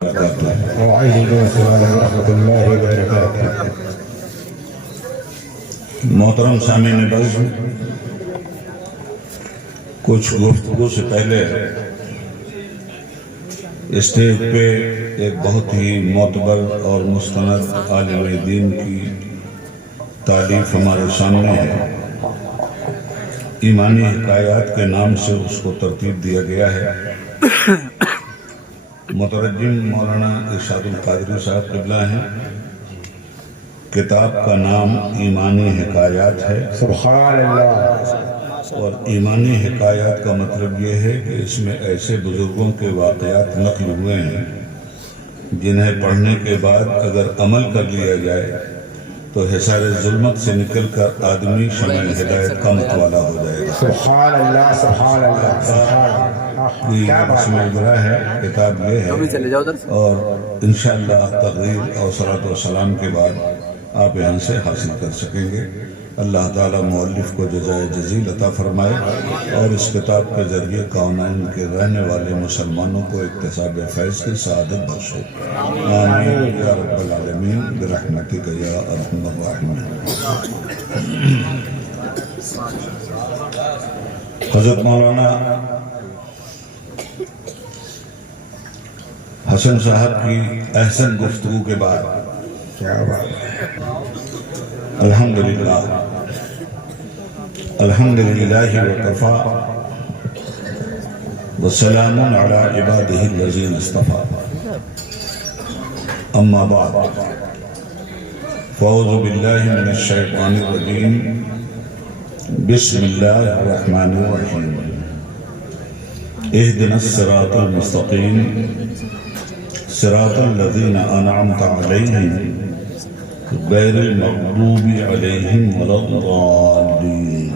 وعليكم السلام ورحمۃ اللہ وبرکاتہ۔ محترم سامعین بزم، کچھ گفتگو سے پہلے اسٹیج پہ ایک بہت ہی معتبر اور مستند عالم دین کی تعلیف ہمارے سامنے ہے۔ ایمانی حکایات کے نام سے اس کو ترتیب دیا گیا ہے۔ مترجم مولانا ارشاد القادری صاحب قبلہ ہیں۔ کتاب کا نام ایمانی حکایات ہے۔ سبحان اللہ۔ اور ایمانی حکایات کا مطلب یہ ہے کہ اس میں ایسے بزرگوں کے واقعات نقل ہوئے ہیں جنہیں پڑھنے کے بعد اگر عمل کر لیا جائے تو حصار ظلمت سے نکل کر آدمی شمع ہدایت کا متوالا ہو جائے گا۔ سبحان اللہ، سبحان اللہ، سبحان اللہ۔ یہ بسم اللہ ہے، کتاب یہ ہے، اور انشاءاللہ تقریر اور صلاۃ و سلام کے بعد آپ یہاں سے حاصل کر سکیں گے۔ اللہ تعالیٰ مؤلف کو جزائے جزیل عطا فرمائے اور اس کتاب کے ذریعے کونین کے رہنے والے مسلمانوں کو اکتساب فیض کی سعادت بخشے۔ آمین یا رب العالمین برحمتک یا ارحم الراحمین۔ حضرت مولانا حسن صاحب کی احسن گفتگو کے بعد کیا بات ہے۔ الحمدللہ الحمدللہ وکفا وسلام علی عبادہ الذین اصطفیٰ، اما بعد فاعوذ باللہ من الشیطان الرجیم، بسم اللہ الرحمن الرحیم، اہدنا الصراط المستقیم صراط الذین انعمت علیہم غیر المغضوب علیہم ولا الضالین،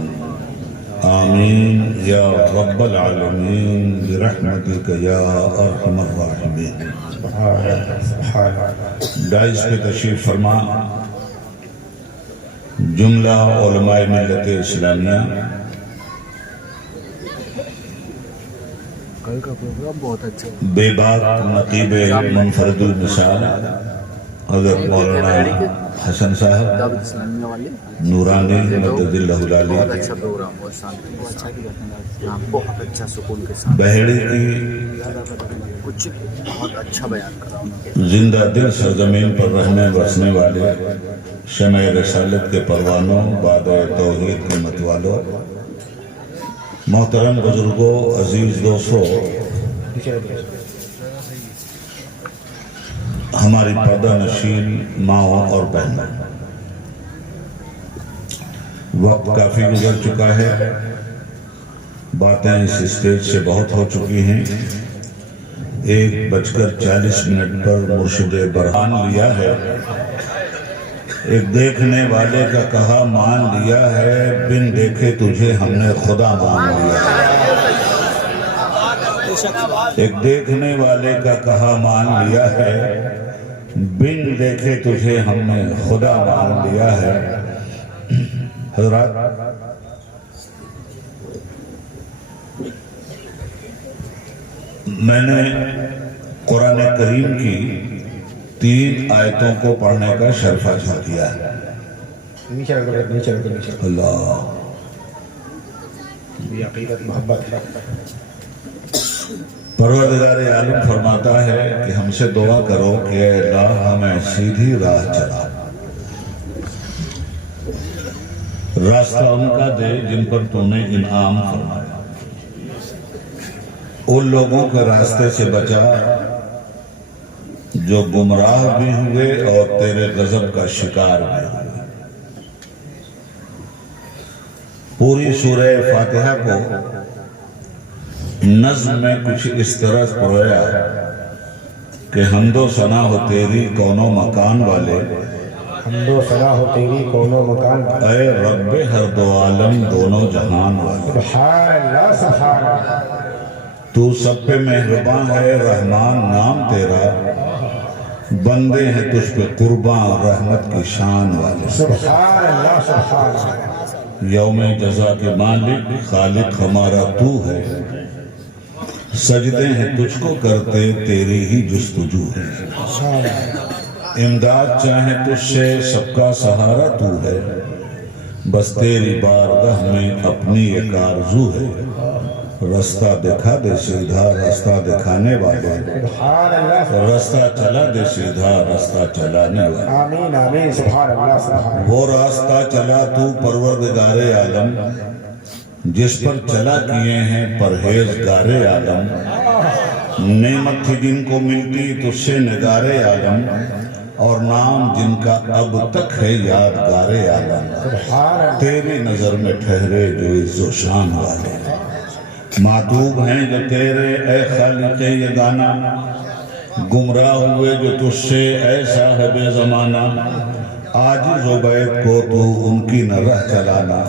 آمین یا رب العالمین برحمتک یا ارحم الراحمین۔ دائز پہ تشریف فرما جملہ علماء ملت اسلامیہ، بے باک نقیب منفرد المثال حضرت مولانا حسن صاحب نورانی مدد اللہ العالی بہڑی کی زندہ دل سرزمین پر رہنے بسنے والے شمع رسالت کے پروانوں، باد توحید کے متوالوں، محترم بزرگوں، عزیز دوستوں، ہماری پردہ نشین ماؤں اور بہنوں، وقت کافی گزر چکا ہے، باتیں اس اسٹیج سے بہت ہو چکی ہیں۔ 1:40 پر مرشد برہان لیا ہے، ایک دیکھنے والے کا کہا مان لیا ہے، بن دیکھے تجھے ہم نے خدا مان لیا ہے۔ ایک دیکھنے والے کا کہا مان لیا ہے، بن دیکھے تجھے ہم نے خدا مان لیا ہے۔ حضرات، میں نے قرآن کریم کی 3 آیتوں کو پڑھنے کا شرف حاصل کیا ہے۔ اللہ یہ عقیدت محبت ہے۔ پروردگار عالم فرماتا ہے کہ ہم سے دعا کرو کہ اے اللہ ہمیں سیدھی راہ چلا، راستہ ان کا دے جن پر تو نے انعام فرمایا، ان لوگوں کے راستے سے بچا جو گمراہ بھی ہوئے اور تیرے غضب کا شکار بھی ہوئے۔ پوری سورہ فاتحہ کو نظم میں کچھ اس طرح پڑھایا کہ حمد و ثنا ہو تیری کون و مکان والے، حمد و ثنا ہو تیری کون و مکان والے، اے رب ہر دو عالم دونوں جہان والے۔ سبحان اللہ، سبحان اللہ۔ تو سب پہ مہربان ہے، رحمان نام تیرا، بندے ہیں تجھ پہ قرباں رحمت کی شان والے۔ سبحان اللہ، سبحان اللہ۔ یوم جزا کے مالک خالق ہمارا تو ہے، سجدے ہیں تجھ کو کرتے تیری ہی جستجو ہے، امداد چاہے تجھ سے سب کا سہارا تو ہے، بس تیری بارگاہ میں اپنی ایک آرزو ہے، رستہ دکھا دے سیدھا رستہ دکھانے والے، رستہ چلا دے سیدھا رستہ چلانے والے، آمین آمین سبحان اللہ سبحان وہ راستہ چلا تو پروردگار عالم، جس پر چلا کیے ہیں پرہیزگار عالم، نعمت تھی جن کو ملتی تجھ سے نگار عالم، اور نام جن کا اب تک ہے یادگار عالم، تیری نظر میں ٹھہرے جو عز و شان والے، معتوب ہیں جو تیرے اے خالق یگانہ، گمراہ ہوئے جو تجھ سے اے صاحب زمانہ، عاجز و بیت کو تو ان کی نہ رہ چلانا،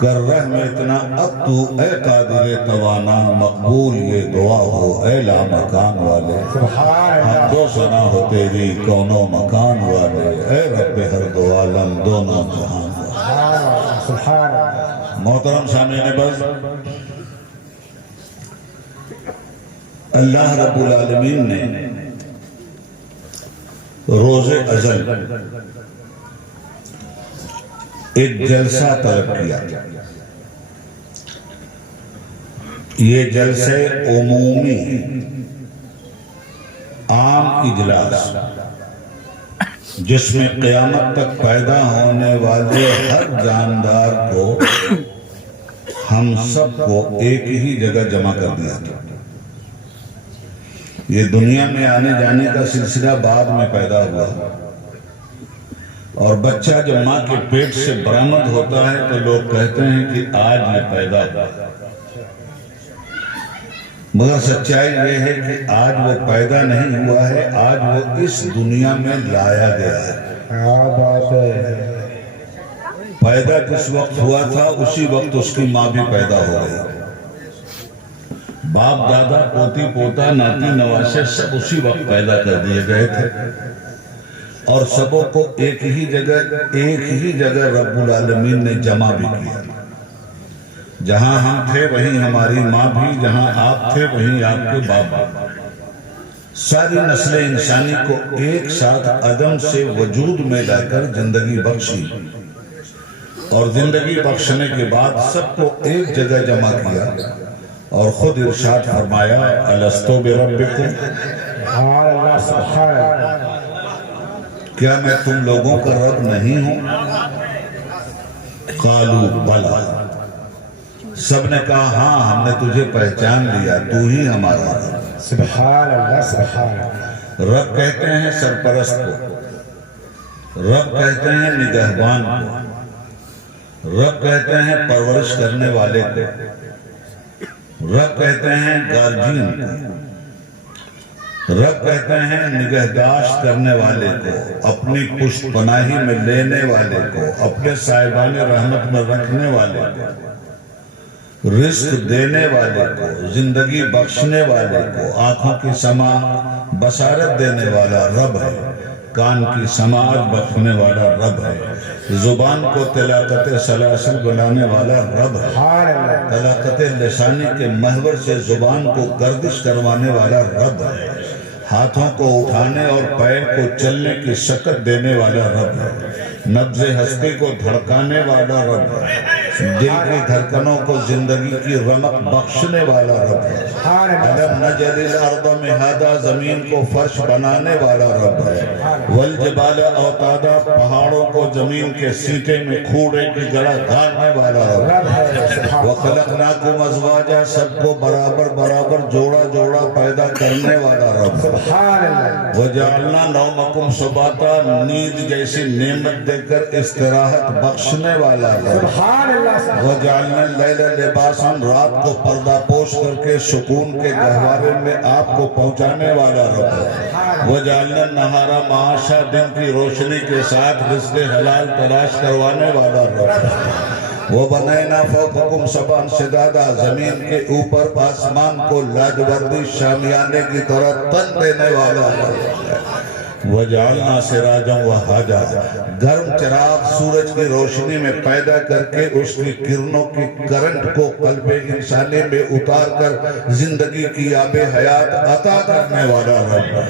کر رحم اتنا اب تو اے قادر توانا، مقبول یہ دعا ہو اے لامکان والے، حمد و ثنا ہو تیری کون و مکان والے، اے رب ہر دو عالم دونوں جہان والے۔ محترم سامعین بس، اللہ رب العالمین نے روز ازل ایک جلسہ طلب کیا، یہ جلسے عمومی عام اجلاس جس میں قیامت تک پیدا ہونے والے ہر جاندار کو ہم سب کو ایک ہی جگہ جمع کر دیا تھا۔ یہ دنیا میں آنے جانے کا سلسلہ بعد میں پیدا ہوا، اور بچہ جب ماں کے پیٹ سے برآمد ہوتا ہے تو لوگ کہتے ہیں کہ آج یہ پیدا ہوا، مگر سچائی یہ ہے کہ آج وہ پیدا نہیں ہوا ہے، آج وہ اس دنیا میں لایا گیا ہے۔ پیدا جس وقت ہوا تھا اسی وقت اس کی ماں بھی پیدا ہو گئی، باپ دادا پوتی پوتا ناتی نواسے سب اسی وقت پیدا کر دیے گئے تھے، اور سبوں کو ایک ہی جگہ رب العالمین نے جمع بھی کیا۔ جہاں ہم تھے وہیں ہماری ماں بھی، جہاں آپ تھے وہیں آپ کے باپ بھی، ساری نسل انسانی کو ایک ساتھ عدم سے وجود میں لا کر زندگی بخشی، اور زندگی بخشنے کے بعد سب کو ایک جگہ جمع کیا، اور خود ارشاد فرمایا الستو بربکم، کیا میں تم لوگوں کا رب نہیں ہوں؟ قالوا بلا، سب نے کہا ہاں ہم نے تجھے پہچان لیا، تو ہی ہمارا رب۔ سبحان اللہ سبحان اللہ۔ رب کہتے ہیں سرپرست کو، رب کہتے ہیں نگہبان کو، رب کہتے ہیں پرورش کرنے والے کو، رب کہتے ہیں گارجین کو، رب کہتے ہیں نگہداشت کرنے والے کو، اپنی پشت پناہی میں لینے والے کو، اپنے صاحبان رحمت میں رکھنے والے کو، رزق دینے والے کو، زندگی بخشنے والے کو، آنکھوں کی سماع بصارت دینے والا رب ہے، کان کی سماعت بخشنے والا رب ہے، زبان کو طلاقت سلاسل بلانے والا رب ہے، طلاقت لسانی کے محور سے زبان کو گردش کروانے والا رب ہے، ہاتھوں کو اٹھانے اور پیر کو چلنے کی شکل دینے والا رب ہے، نبض ہستی کو دھڑکانے والا رب ہے، دل کی دھڑکنوں کو زندگی کی رمق بخشنے والا رب ہے، علم نجل الارض مہادا، زمین کو فرش بنانے والا رب ہے، والجبال اوتادا، پہاڑوں کو زمین کے سیٹے میں کھوڑے کی گڑا گھاڑنے والا رب ہے، وَخَلَقْنَاكُمْ أَزْوَاجًا، سب کو برابر برابر جوڑا جوڑا پیدا کرنے والا رب ہے، وَجَعَلْنَا نَوْمَكُمْ سُبَاتًا، نیند جیسی نعمت دے کر استراحت بخشنے والا رب ہے، وَجَعَلْنَا اللَّيْلَ لِبَاسًا، رات کو پردہ پوش کر کے سکون کے گہوارے میں آپ کو پہنچانے والا رب ہے، وَجَعَلْنَا النَّهَارَ مَعَاشًا، دن کی روشنی کے ساتھ رزق حلال تلاش کروانے والا رب ہے، وَبَنَيْنَا فَوْقَكُمْ سَبْعًا شِدَادًا، زمین کے اوپر آسمان کو لاجوردی شامیانے کی طرح تن دینے والا رب ہے، وَجَعَلْنَا سِرَاجًا وَهَّاجًا، گرم چراغ سورج کی روشنی میں پیدا کر کے اس کی کرنوں کی کرنٹ کو قلب انسانی میں اتار کر زندگی کی آب حیات عطا کرنے والا رب ہے۔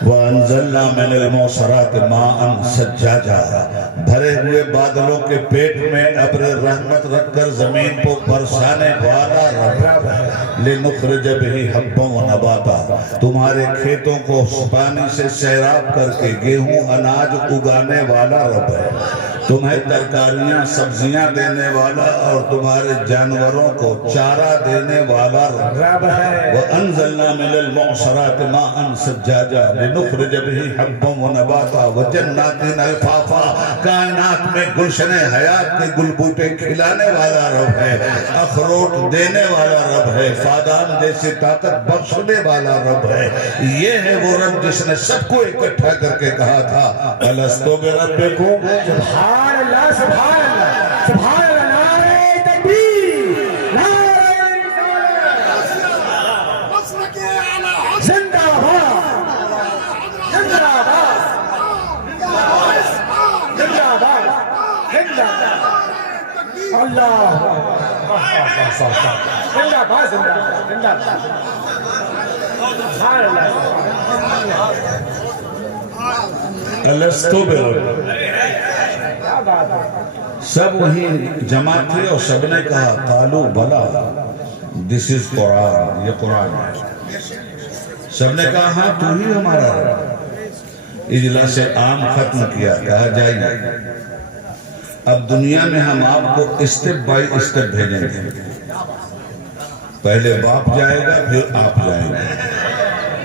وَأَنزَلْنَا مِنَ الْمُعْصِرَاتِ مَاءً ثَجَّاجًا، بھرے ہوئے بادلوں کے پیٹ میں ابر رحمت رکھ کر زمین کو برسانے والا رب ہے۔ لِنُخْرِجَ بِهِ حَبًّا وَنَبَاتًا، تمہارے کھیتوں کو پانی سے سیراب کر کے گیہوں اناج اگانے والا رب ہے۔ تمہیں ترکاریاں سبزیاں دینے والا اور تمہارے جانوروں کو چارہ دینے والا رب ہے۔ وَأَنزَلْنَا مِنَ الْمُعْصِرَاتِ مَاءً ثَجَّاجًا لِنُخْرِجَ بِهِ حَبًّا وَنَبَاتًا وَجَنَّاتٍ الْفَافًا، کائنات میں گلشن حیات کے گل بوٹے کھلانے والا رب ہے، اخروٹ دینے والا رب ہے، فادان جیسی طاقت بخشنے والا رب ہے۔ یہ ہے وہ رب جس نے سب کو اکٹھا کر کے کہا تھا أَلَسْتُ بِرَبِّكُمْ، سبحان اللہ سبحان اللہ سبحان اللہ، نعرہ تکبیر، نعرہ رسالت، زندہ باد زندہ باد زندہ باد زندہ باد، اللہ زندہ باد زندہ باد زندہ باد، سبحان اللہ أَلَسْتُ بِرَبِّكُمْ، سب وہیں جمع تھے اور سب نے کہا قالوا بلا، this is قرآن، یہ قرآن ہے۔ سب نے کہا ہاں تو ہی ہمارا رب۔ اجلاس عام ختم کیا، کہا جائیے اب دنیا میں ہم آپ کو اسٹیپ بائی اسٹیپ بھیجیں گے، پہلے باپ جائے گا پھر آپ جائیں گے،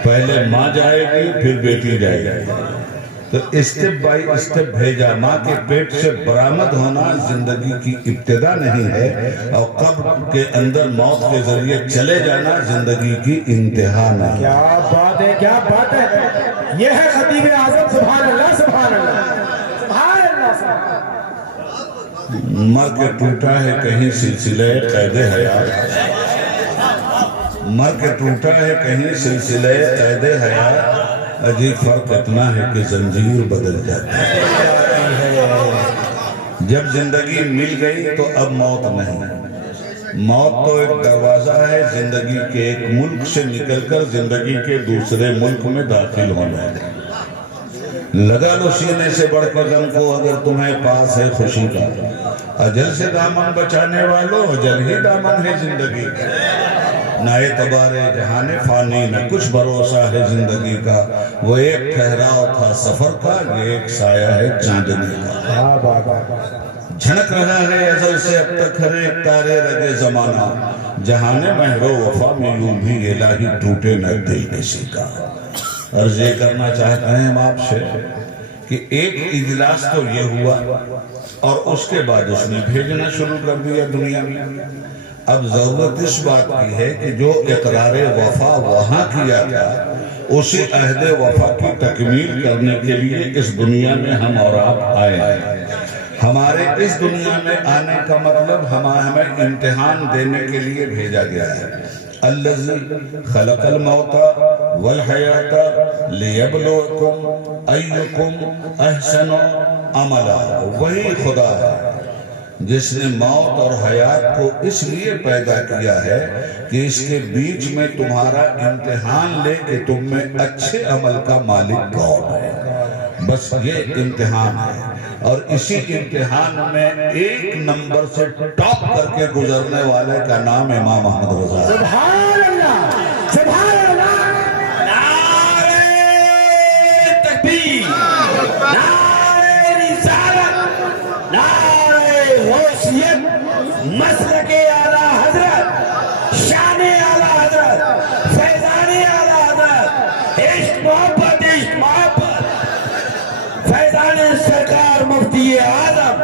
پہلے ماں جائے گی پھر بیٹی جائے گی، تو اسٹیپ بائی اسٹیپ بھیجا۔ ماں کے پیٹ سے برآمد ہونا زندگی کی ابتدا نہیں ہے، اور قبر کے اندر موت کے ذریعے چلے جانا زندگی کی انتہا نہیں۔ کیا بات ہے کیا بات ہے، یہ ہے خطیب اعظم، سبحان اللہ سبحان اللہ سبحان اللہ سبحان اللہ۔ مر کے ٹوٹا ہے کہیں سلسلہ قید حیات، مر کے ٹوٹا ہے کہیں سلسلہ قید حیات، عجیب فرق اتنا ہے کہ زنجیر بدل جاتی ہے۔ جب زندگی مل گئی تو اب موت نہیں، موت تو ایک دروازہ ہے زندگی کے ایک ملک سے نکل کر زندگی کے دوسرے ملک میں داخل ہونا ہے۔ لگا لو سینے سے بڑھ کر غم کو اگر تمہیں پاس ہے خوشی کا، اجل سے دامن بچانے والوں اجل ہی دامن ہے زندگی کا۔ نہ اعتبار جہان فانی نہ کچھ بھروسہ ہے زندگی کا، وہ ایک ٹھہراؤ تھا سفر کا، یہ ایک سایہ ہے چاندنی کا۔ جھنک رہا ہے ازل سے اب تک ہر ایک تارے رگے زمانہ، جہان مہر و وفا میں یوں بھی الہی ٹوٹے نہ دل کسی کا۔ عرض یہ کرنا چاہتے ہیں ہم آپ سے کہ ایک اجلاس تو یہ ہوا اور اس کے بعد اس نے بھیجنا شروع کر دیا دنیا میں۔ اب ضرورت اس بات کی ہے کہ جو اقرار وفا وہاں کیا تھا، اسی عہد وفا کی تکمیل کرنے کے لیے اس دنیا میں ہم اور آپ آئے ہیں۔ ہمارے اس دنیا میں آنے کا مطلب ہمیں امتحان دینے کے لیے بھیجا گیا ہے۔ الذی خلق الموت والحیات لیبلوکم ایکم احسن عملا، وہی خدا ہے جس نے موت اور حیات کو اس لیے پیدا کیا ہے کہ اس کے بیچ میں تمہارا امتحان لے کہ تم میں اچھے عمل کا مالک کون ہے۔ بس یہ امتحان ہے، اور اسی امتحان میں ایک نمبر سے ٹاپ کر کے گزرنے والے کا نام امام احمد رضا۔ سبحان اللہ سبحان اللہ، نعرہ تکبیر، نعرہ رسالت، نعرہ غوثیت، مسلک اعلیٰ حضرت، شان اعلیٰ حضرت، فیضان اعلیٰ حضرت، عشق محبت عشق محبت، فیضان سرکار مفتی اعظم،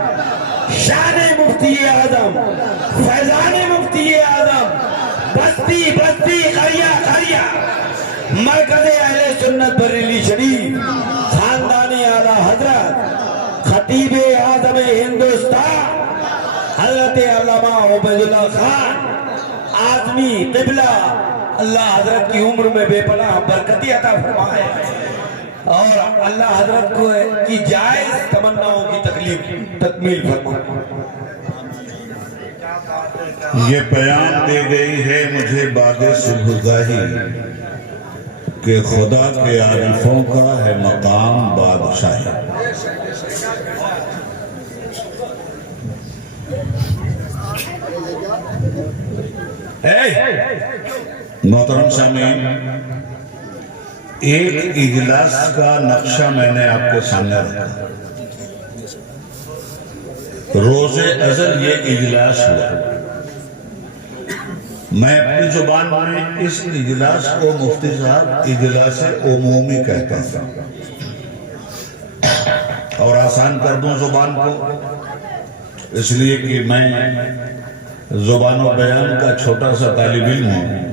شان مفتی اعظم، فیضان مفتی اعظم، بستی بستی قریہ قریہ، مرکز اہل سنت بریلی شریف، خاندان اعلیٰ حضرت، خطیب اعظم ہندوستان حضرت علامہ عبید اللہ خان اعظمی قبلہ اللہ حضرت کی عمر میں بے پناہ برکتی عطا فرمائے اور اللہ حضرت کو کی جائز تمناؤں کی تکمیل فرمائے۔ یہ پیام دے گئی ہے مجھے بعد صبحگاہی کہ خدا کے عارفوں کا ہے مقام بادشاہی۔ محترم سامعین، ایک اجلاس کا نقشہ میں نے آپ کے سامنے رکھا۔ روز ازل یہ اجلاس ہوا۔ میں اپنی زبان میں اس اجلاس کو مفتی صاحب اجلاس عمومی کہتا ہوں، اور آسان کر دوں زبان کو، اس لیے کہ میں زبان و بیان کا چھوٹا سا طالب علم ہوں،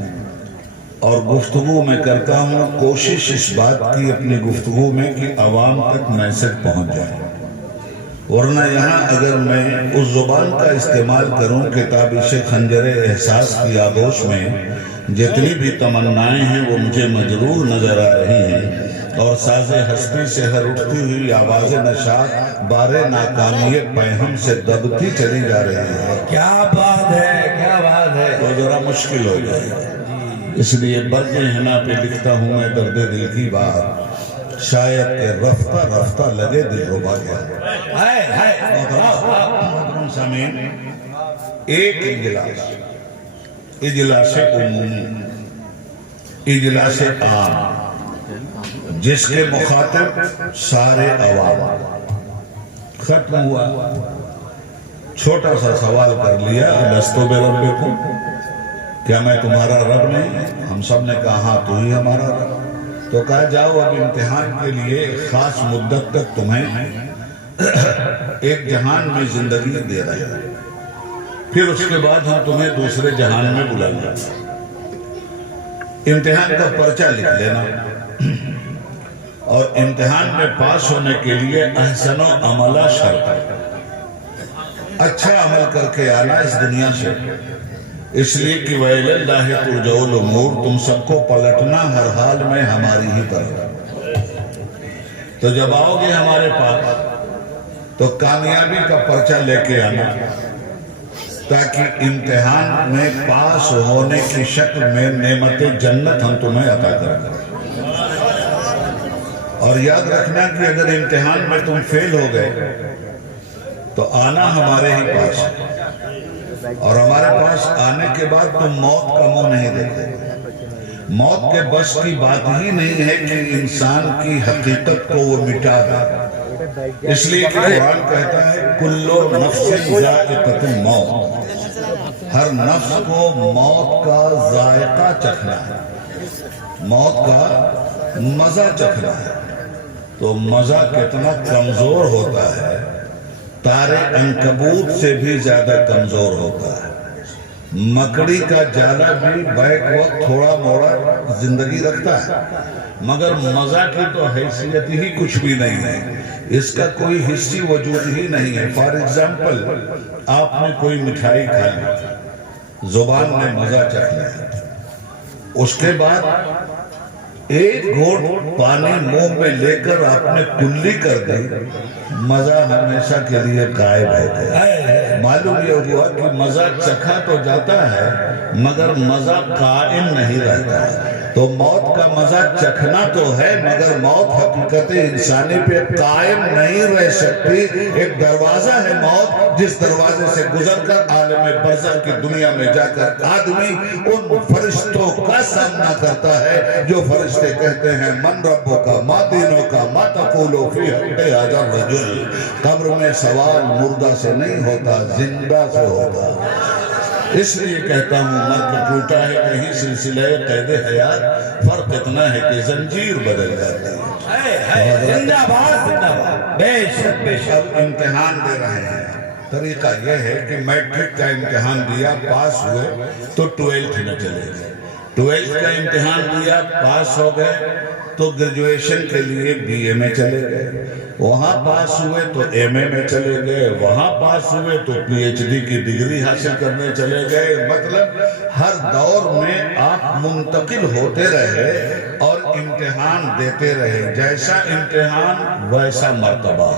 اور گفتگو میں کرتا ہوں کوشش اس بات کی اپنی گفتگو میں کہ عوام تک میسج پہنچ جائے، ورنہ یہاں اگر میں اس زبان کا استعمال کروں کہ تابش خنجر احساس کی آغوش میں جتنی بھی تمنائیں ہیں وہ مجھے مجروح نظر آ رہی ہیں، اور ساز ہستی سے ہر اٹھتی ہوئی آواز نشاط بارے ناکامی پیہم سے دبتی چلی جا رہی ہے۔ کیا بات ہے، کیا بات ہے، تو ذرا مشکل ہو جائے، اس لیے برگ ہنا پہ لکھتا ہوں میں درد دل کی بات، شاید کہ رفتہ رفتہ لگے دل ربا گیا۔ محترم سامعین، ایک اجلاس عمومی، اجلاس عام، جس کے مخاطب سارے عوام، ختم ہوا، چھوٹا سا سوال کر لیا، الستو بربکم، کیا میں تمہارا رب نہیں؟ ہم سب نے کہا ہاں تو ہی ہمارا رب۔ تو کہا جاؤ اب امتحان کے لیے خاص مدت تک تمہیں ایک جہان میں زندگی دے رہے ہیں، پھر اس کے بعد ہم تمہیں دوسرے جہان میں بلائیں گے، امتحان کا پرچہ لکھ لینا، اور امتحان میں پاس ہونے کے لیے احسن و عملہ شرط ہے، اچھا عمل کر کے آنا اس دنیا سے، اس لیے کہ وَإِلَى اللَّهِ تُرْجَعُ الْأُمُورُ، تم سب کو پلٹنا ہر حال میں ہماری ہی طرف۔ تو جب آؤ گے ہمارے پاس تو کامیابی کا پرچہ لے کے آنا، تاکہ امتحان میں پاس ہونے کی شکل میں نعمت جنت ہم تمہیں عطا کریں۔ اور یاد رکھنا کہ اگر امتحان میں تم فیل ہو گئے تو آنا ہمارے ہی پاس ہے، اور ہمارے پاس آنے کے بعد تم موت کا منہ نہیں دیتے۔ موت کے بس کی بات ہی نہیں ہے کہ انسان کی حقیقت کو وہ مٹا دے، اس لیے کہ قرآن کہتا ہے کلو نفس ذائقۃ الموت، ہر نفس کو موت کا ذائقہ چکھنا ہے، موت کا مزہ چکھنا ہے۔ تو مزہ کتنا کمزور ہوتا ہے، تارے عنکبوت سے بھی زیادہ کمزور ہوتا ہے۔ مکڑی کا جالا بھی بیک وقت تھوڑا موڑا زندگی رکھتا ہے، مگر مزہ کی تو حیثیت ہی کچھ بھی نہیں ہے، اس کا کوئی حصی وجود ہی نہیں ہے۔ فار ایگزامپل، آپ نے کوئی مٹھائی کھا لی، زبان نے مزہ چکھ لیا، اس کے بعد ایک گھونٹ پانی منہ میں لے کر آپ نے کلی کر دی، مزہ ہمیشہ کے لیے غائب ہو گیا۔ معلوم یہ ہوا کہ مزہ چکھا تو جاتا ہے مگر مزہ قائم نہیں رہتا ہے۔ تو موت کا مزہ چکھنا تو ہے مگر موت حقیقت انسانی پہ قائم نہیں رہ سکتی۔ ایک دروازہ ہے موت، جس دروازے سے گزر کر عالم برزخ کی دنیا میں جا کر آدمی ان فرشتوں کا سامنا کرتا ہے جو فرشتے کہتے ہیں من ربوں کا، ما دینوں کا، ما تقولو فی حق ھذا الرجل۔ قبر میں سوال مردہ سے نہیں ہوتا، زندہ سے ہوتا۔ اس لیے کہتا ہوں مرگ ٹوٹا ہے کہیں سلسلہ قید حیات، فرق اتنا ہے کہ زنجیر بدل جاتی ہے۔ زندہ باد، زندہ باد، بے شک بے شک۔ اب امتحان دے رہے ہیں، طریقہ یہ ہے کہ میٹرک کا امتحان دیا، پاس ہوئے تو 12th میں چلے گئے، 12th کا امتحان دیا، پاس ہو گئے تو گریجویشن کے لیے BA میں چلے گئے، وہاں پاس ہوئے تو ایم اے میں چلے گئے، وہاں پاس ہوئے تو پی ایچ ڈی کی ڈگری حاصل کرنے چلے گئے۔ مطلب ہر دور میں آپ منتقل ہوتے رہے اور امتحان دیتے رہے، جیسا امتحان ویسا مرتبہ۔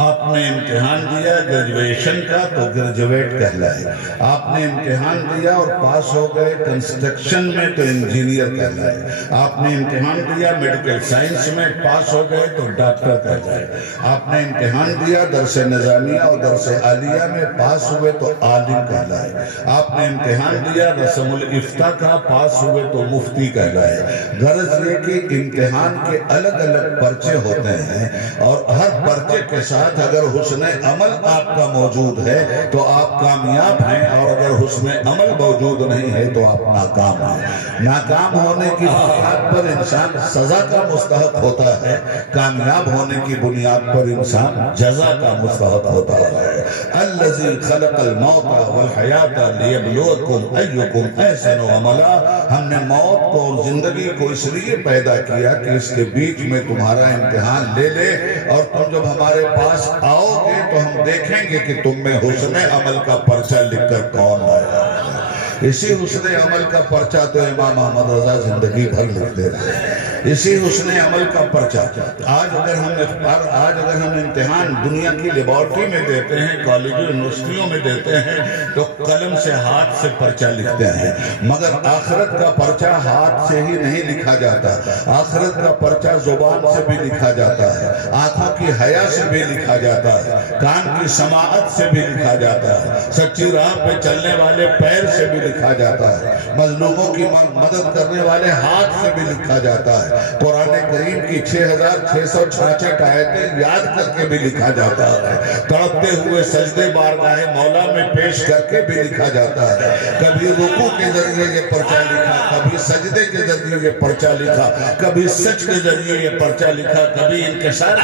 آپ نے امتحان دیا گریجویشن کا تو گریجویٹ کہلائے، آپ نے امتحان دیا اور پاس ہو گئے کنسٹرکشن میں تو انجینئر کہلائے، آپ نے امتحان دیا میڈیکل سائنس میں پاس ہو گئے تو ڈاکٹر کہلائے، آپ نے امتحان دیا درس نظامیہ اور درس عالیہ میں پاس ہوئے تو عالم کہلائے، آپ نے امتحان دیا رسم الافتاء کا پاس ہوئے تو مفتی کہلائے۔ غرض یہ کہ امتحان کے الگ الگ پرچے ہوتے ہیں اور ہر پرچے کے ساتھ اگر حسن عمل آپ کا موجود ہے تو آپ کامیاب ہیں، اور اگر حسن عمل موجود نہیں ہے تو آپ ناکام ہیں۔ ناکام ہونے کی بنیاد پر انسان سزا کا مستحق ہوتا ہے، کامیاب ہونے کی بنیاد پر انسان جزا کا مستحق ہوتا ہے۔ الذی خلق الموت والحیات لیبلوکم ایکم احسن عملا، ہم نے موت کو اور زندگی کو اس لیے پیدا کیا کہ اس کے بیچ میں تمہارا امتحان لے لے، اور تم جب ہمارے پاس آؤ گے تو ہم دیکھیں گے کہ تم میں حسن عمل کا پرچہ لکھ کر کون آیا۔ اسی حسن عمل کا پرچہ تو امام احمد رضا زندگی بھر لکھتے رہے، اسی حسن عمل کا پرچہ۔ آج اگر ہم امتحان دنیا کی لیبارٹری میں دیتے ہیں، کالج یونیورسٹیوں میں دیتے ہیں تو قلم سے ہاتھ سے پرچہ لکھتے ہیں، مگر آخرت کا پرچہ ہاتھ سے ہی نہیں لکھا جاتا، آخرت کا پرچہ زبان سے بھی لکھا جاتا ہے، آنکھوں کی حیا سے بھی لکھا جاتا ہے، کان کی سماعت سے بھی لکھا جاتا ہے، سچی راہ پہ چلنے والے پیر سے بھی لکھا جاتا ہے، مظلوموں کی مدد کرنے والے ہاتھ سے بھی لکھا جاتا ہے، قرآن کریم کی 6666 آیتیں یاد کر کے بھی لکھا جاتا ہے، تڑپتے ہوئے سجدے بارگاہ مولا میں پیش کر کے بھی لکھا جاتا ہے، کبھی رکوع کے ذریعے یہ پرچہ لکھا، کبھی سجدے کے ذریعے یہ پرچہ لکھا، کبھی سچ کے ذریعے یہ پرچہ لکھا، کبھی انکسار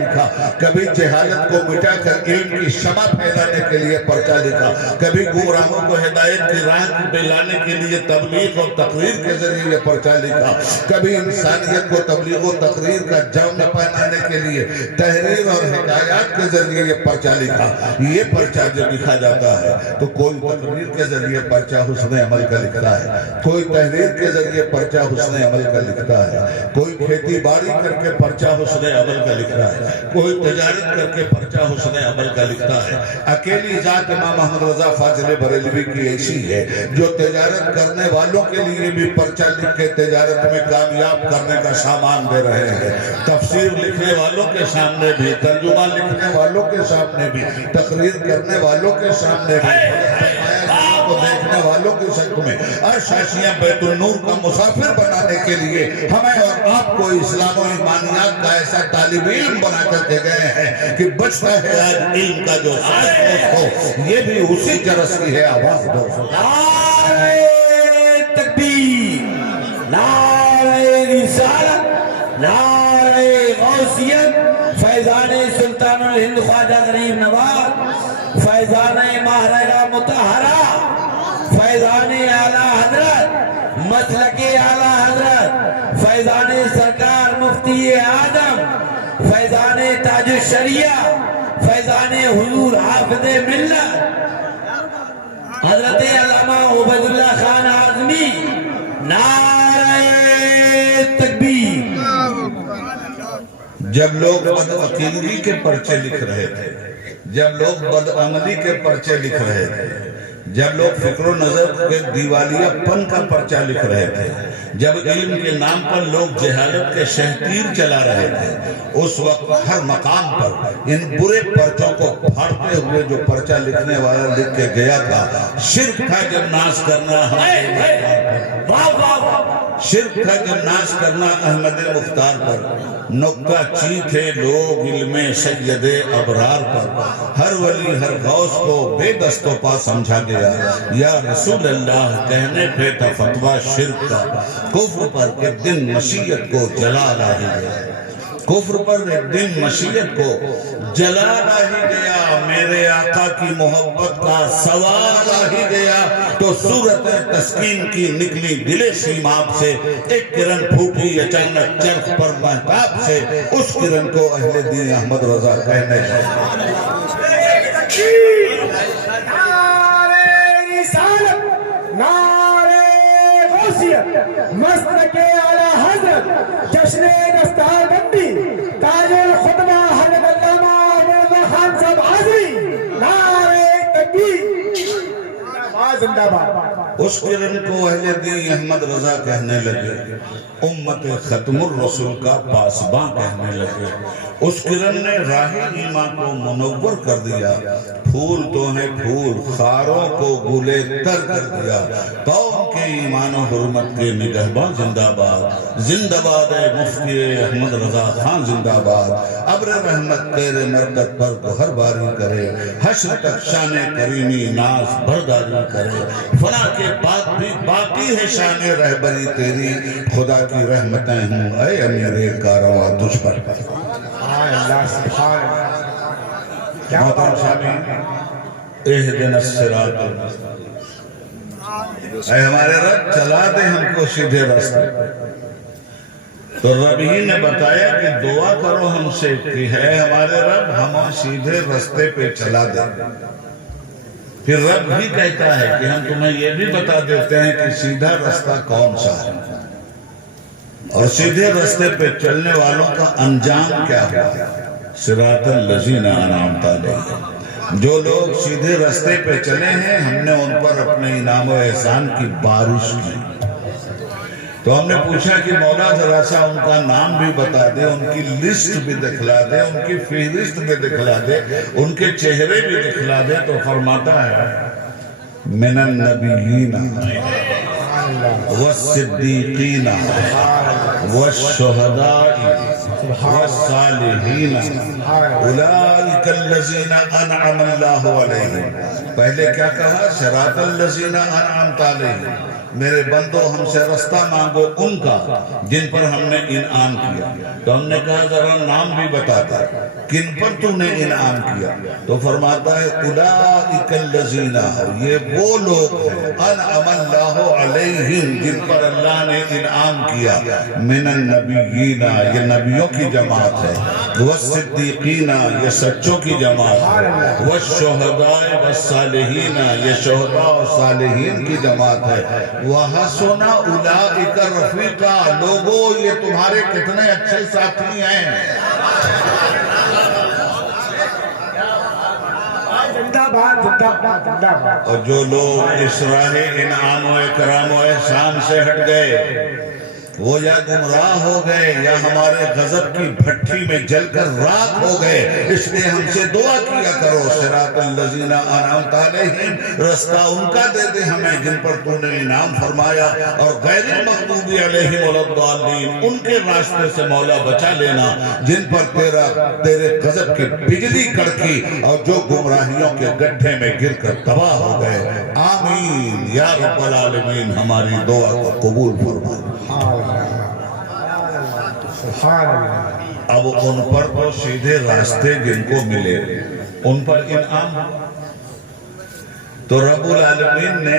لکھا، کبھی جہالت کو مٹا کر علم کی شمع پھیلانے کے لیے پرچہ لکھا، کبھی گمراہوں کو ہدایت کی راہ پہ لانے کے لیے تبلیغ اور تقریر کے ذریعے یہ پرچہ لکھا، کبھی انسانیت کو تبلیغ و تقریر کا جام پہنانے کے لیے تحریر اور حکایات کے ذریعے یہ پرچہ لکھا۔ یہ پرچہ جب لکھا جاتا ہے تو کوئی تقریر کے ذریعے پرچہ حسن عمل کا لکھتا ہے، کوئی تحریر کے ذریعے پرچہ حسن عمل کا لکھتا ہے، کوئی کھیتی باڑی کر کے پرچہ حسن عمل کا لکھتا ہے، کوئی تجارت کر کے پرچہ حسن عمل کا لکھتا ہے۔ اکیلی ذات امام احمد رضا فاضل بریلوی کی ایسی ہے جو تجارت کرنے والوں کے لیے بھی پرچہ لکھ کے تجارت میں کامیاب کرنے کا سامان دے رہے ہیں، تفسیر لکھنے والوں کے سامنے بھی، ترجمہ لکھنے والوں کے سامنے بھی، تقریر کرنے والوں کے سامنے بھی، کو دیکھنے والوں کی شک میں ارشاشیہ بیت النور کا مسافر بنانے کے لیے ہمیں اور آپ کو اسلام و ایمانیات کا ایسا طالب علم بنا کر کے گئے ہیں کہ بچتا ہے آج علم کا جو ساز ہو، یہ بھی اسی جرس کی ہے آواز دو۔ نعرہ تکبیر، نعرہ رسالت، نعرہ غوثیت، فیضان سلطان الہند خواجہ غریب نواز، فیضان مہرگہ مطہرہ، فیضان اعلیٰ حضرت، مسلک اعلیٰ حضرت، فیضان سرکار مفتی اعظم، فیضان تاج الشریعہ، فیضان حضور حافظ ملت حضرت علامہ عبید اللہ خان اعظمی، نعرہ تکبیر۔ جب لوگ بدعقیدگی کے پرچے لکھ رہے تھے، جب لوگ بدعملی کے پرچے لکھ رہے تھے، جب لوگ فکر و نظر کے دیوالیہ پن کا پرچہ لکھ رہے تھے، جب علم کے نام پر لوگ جہالت کے شہتیر چلا رہے تھے، اس وقت ہر مقام پر ان برے پرچوں کو پھاڑتے ہوئے جو پرچہ لکھنے والا لکھ کے گیا تھا، شرک تھا جب ناز کرنا شرک تھا جب ناز کرنا احمد مختار پر، نکتہ چی تھے لوگ علم سید ابرار پر، ہر ولی ہر غوث کو بے دست و پا سمجھا گیا، یا رسول اللہ کہنے پہ تھا فتویٰ شرک کا، کفر پر کہ دن مشیت کو جلا لا ہی گیا، کفر پر ایک دن مشیت کو جلالا ہی گیا، میرے آقا کی محبت کا سوال آ ہی گیا، تو صورت تسکین کی نکلی دل سیماب سے، ایک کرن پھوٹی اچانک چرخ پر مہتاب سے، اس کرن کو اہل دین احمد رضا کہنے لگے۔ نعرے رسالت، نعرے غوثیت، مسلک اعلیٰ حضرت، جشن دستار بندی، تاج الخطبہ حضرت علامہ احمد رضا خان صاحب حاضری، نعرے تکبیر، زندہ باد۔ اس کرن کو اہل دین احمد رضا کہنے لگے، امت ختم الرسول کا پاسباں کہنے لگے۔ اس کرن نے راہ ایمان کو منور کر دیا، پھول تو ہیں پھول، خاروں کو گلے تر کر دیا، قوم کے ایمان و حرمت کے نگہباں زندہ باد، زندہ باد اے مفتی احمد رضا خان زندہ باد۔ ابر رحمت تیرے مرکت پر گہر باری کرے، حشر تک شان کریمی ناز برداری کرے، فنا کے بعد بھی باقی ہے شان رہبری تیری، خدا کی رحمتیں ہوں اے امیر کارواں تجھ پر۔ سبحان اللہ، سبحان اللہ۔ محترم سامعین، اہدنا الصراط اے ہمارے رب چلا دے ہم کو سیدھے راستے۔ تو رب ہی نے بتایا کہ دعا کرو ہم سے کہ ہے ہمارے رب ہمیں سیدھے راستے پہ چلا دے۔ پھر رب بھی کہتا ہے کہ ہم تمہیں یہ بھی بتا دیتے ہیں کہ سیدھا راستہ کون سا ہے اور سیدھے راستے پہ چلنے والوں کا انجام کیا ہے۔ صراط الذین انعمت علیہم، جو لوگ سیدھے راستے پہ چلے ہیں ہم نے ان پر اپنے انعام و احسان کی بارش کی۔ تو ہم نے پوچھا کہ مولا ذرا سا ان کا نام بھی بتا دے، ان کی لسٹ بھی دکھلا دے، ان کی فہرست بھی دکھلا دے، ان کے چہرے بھی دکھلا دے، تو فرماتا ہے من النبیین والصدیقین والشہداء والصالحین اولئک الذین انعم اللہ علیہم۔ پہلے کیا کہا؟ صراط الذین انعمت علیہم، میرے بندو ہم سے راستہ مانگو ان کا جن پر ہم نے انعام کیا۔ تو ہم نے کہا ذرا نام بھی بتاتا کن پر تو نے انعام کیا؟ تو فرماتا ہے اولئک الذین، یہ وہ لوگ ہیں انعم اللہ علیہم جن پر اللہ نے انعام کیا، من النبیین یہ نبیوں کی جماعت ہے، والصدیقین یہ سچوں کی جماعت ہے، والشہداء والصالحین یہ شہداء اور صالحین کی جماعت ہے، وَحَسُنَ أُولَئِكَ رَفِيقًا، لوگوں یہ تمہارے کتنے اچھے ساتھی ہیں۔ زندہ باد، زندہ باد، زندہ باد۔ اور جو لوگ اس راہ انعام و اکرام و احسان سے ہٹ گئے وہ یا گمراہ ہو گئے یا ہمارے غضب کی بھٹی میں جل کر راکھ ہو گئے۔ اس لیے ہم سے دعا کیا کرو صراط الذین انعمت علیہم، راستہ ان کا دے دے ہمیں جن پر تو نے انعام فرمایا، اور غیر المغضوب علیہم ولا الضالین ان کے راستے سے مولا بچا لینا جن پر تیرے غضب کی بجلی کڑکی اور جو گمراہیوں کے گڈھے میں گر کر تباہ ہو گئے۔ آمین یا رب العالمین، ہماری دعا کو قبول فرما۔ اب ان پر تو سیدھے راستے جن کو ملے ان پر انعام، تو رب العالمین نے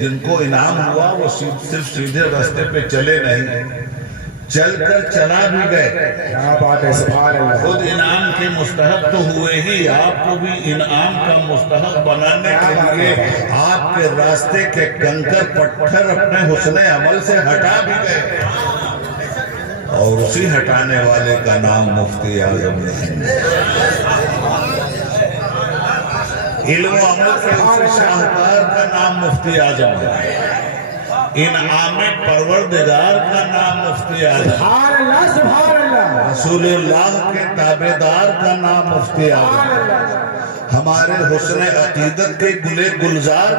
جن کو انعام ہوا وہ صرف سیدھے راستے پہ چلے نہیں، چل کر چلا بھی گئے۔ کیا بات ہے، سبحان اللہ۔ خود انعام کے مستحق تو ہوئے ہی، آپ کو بھی انعام کا مستحق بنانے کے لیے آپ کے راستے کے کنکر پتھر اپنے حسن عمل سے ہٹا بھی گئے، اور اسی ہٹانے والے کا نام مفتی اعظم ہے۔ علم و عمل کے اسی شاہکار کا نام مفتی اعظم ہے، انعام پروردگار کا نام مفتی اعظم، سبحان اللہ، سبحان اللہ۔ رسول اللہ کے تابعدار کا نام مفتی اعظم، ہمارے حسن عقیدت کے گلے گلزار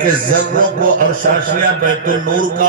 کے ذروں کو ارشاشیاں بیت النور کا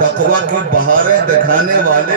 تقوی کی بہاریں دکھانے والے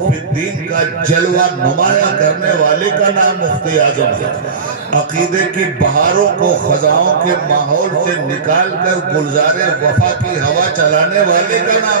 فی الدین کا جلوہ نمایاں کرنے والے کا نام مفتی اعظم ہے۔ عقیدے کی بہاروں کو خزاؤں کے ماحول سے نکال کر گلزار وفا کی ہوا چلانے والے کا نام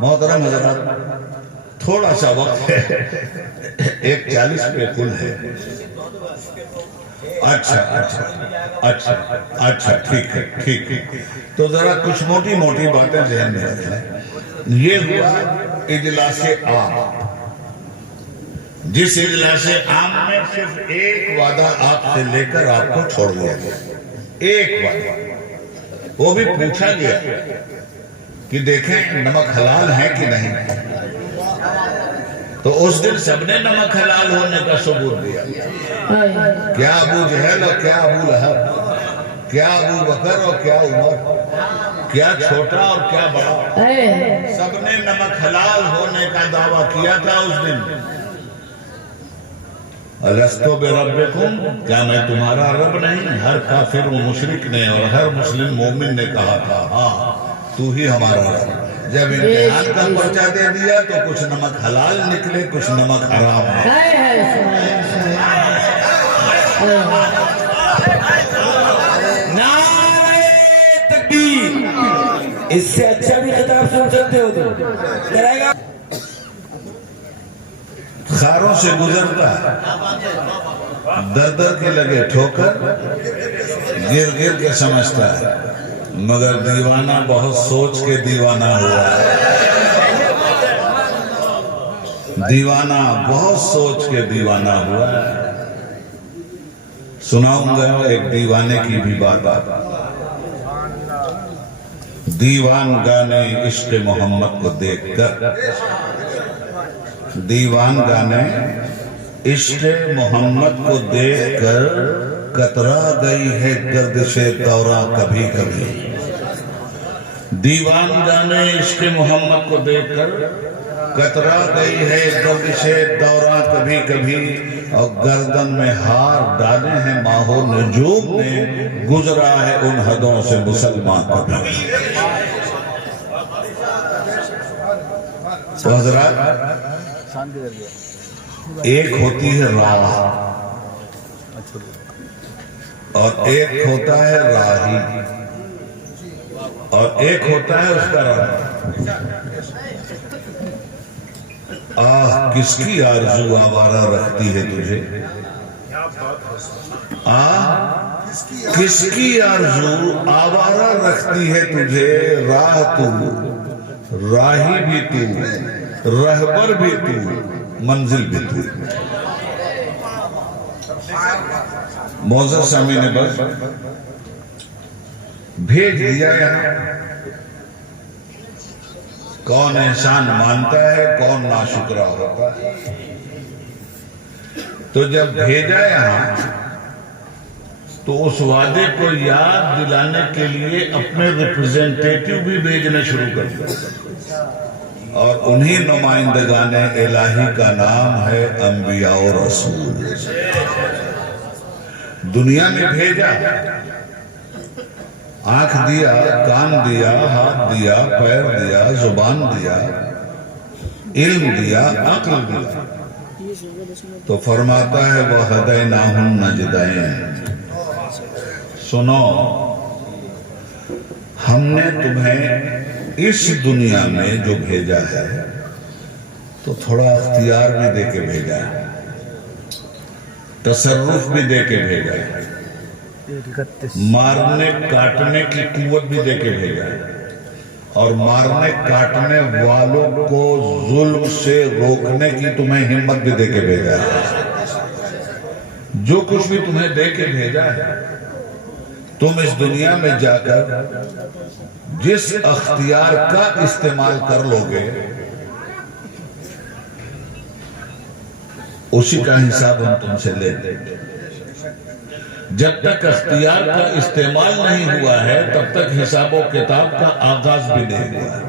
محترم حضرات، تھوڑا سا وقت ہے، 1:40 پہ کل ہے۔ اچھا ٹھیک ہے۔ تو ذرا کچھ موٹی موٹی باتیں ذہن میں رکھیں۔ یہ ہوا اجلاس عام، جس اجلاس عام میں صرف ایک وعدہ آپ سے لے کر آپ کو چھوڑ دیا گیا، ایک وعدہ، وہ بھی پوچھا گیا کہ دیکھیں نمک حلال ہے کہ نہیں، تو اس دن سب نے نمک حلال ہونے کا ثبوت دیا۔ کیا ابو جہل اور کیا ابو لہب، کیا ابو بکر اور کیا عمر، کیا چھوٹا اور کیا بڑا، سب نے نمک حلال ہونے کا دعویٰ کیا تھا اس دن۔ الستو بربکم، کیا میں تمہارا رب نہیں؟ ہر کافر و مشرک نے اور ہر مسلم مومن نے کہا تھا ہاں تو ہی ہمارا رب۔ جب امتحان کا پرچہ دے دیا تو کچھ نمک حلال نکلے، کچھ نمک حرام نعرہ تکبیر، اس سے اچھا بھی خطاب سن سکتے ہو تو کرائے گا۔ خاروں سے گزرتا در در کے لگے ٹھوکر، گر گر کے سمجھتا ہے، مگر دیوانہ بہت سوچ کے دیوانہ ہوا ہے۔ دیوانہ بہت سوچ کے دیوانہ ہوا ہے۔ سناؤں گا ایک دیوانے کی بھی بات آپ۔ دیوان گانے عشق محمد کو دیکھ کر، دیوان گانے عشق محمد کو دیکھ کر کترا گئی ہے گردش دورہ کبھی کبھی۔ دیوان گانے عشق محمد کو دیکھ کر کترا گئی ہے گردش دورہ کبھی کبھی، اور گردن میں ہار ڈالے ہیں ماہ و نجوم نے، گزرا ہے ان حدوں سے مسلمان کبھی۔ تو حضرات، ایک ہوتی ہے راہ اور ایک ہوتا ہے راہی، اور ایک ہوتا ہے اس کا راہ۔ آہ کس کی آرزو آوارہ رکھتی ہے تجھے، آہ کس کی آرزو آوارہ رکھتی ہے تجھے، راہ تو، راہی بھی تو، رہبر بھی تو، منزل بھی تو۔ معزز سامعین بس بھیج دیا یہاں، کون احسان مانتا ہے کون ناشکرا ہوتا ہے۔ تو جب بھیجا یہاں تو اس وعدے کو یاد دلانے کے لیے اپنے ریپرزینٹیٹیو بھی بھیجنے شروع کر دیا، اور انہی نمائندگان الہی کا نام ہے انبیاء و رسول۔ دنیا میں بھیجا، آنکھ دیا، کان دیا، ہاتھ دیا، پیر دیا، زبان دیا، علم دیا، عقل دیا، تو فرماتا ہے وَهَدَيْنَاهُ النَّجْدَيْنِ، سنو ہم نے تمہیں اس دنیا میں جو بھیجا ہے تو تھوڑا اختیار بھی دے کے بھیجا ہے، تصرف بھی دے کے بھیجا ہے، مارنے کاٹنے کی قوت بھی دے کے بھیجا ہے، اور مارنے کاٹنے والوں کو ظلم سے روکنے کی تمہیں ہمت بھی دے کے بھیجا ہے۔ جو کچھ بھی تمہیں دے کے بھیجا ہے، تم اس دنیا میں جا کر جس اختیار کا استعمال کر لو گے اسی کا حساب ہم تم سے لے دیں گے۔ جب تک اختیار کا استعمال نہیں ہوا ہے تب تک حساب و کتاب کا آغاز بھی نہیں ہوا ہے۔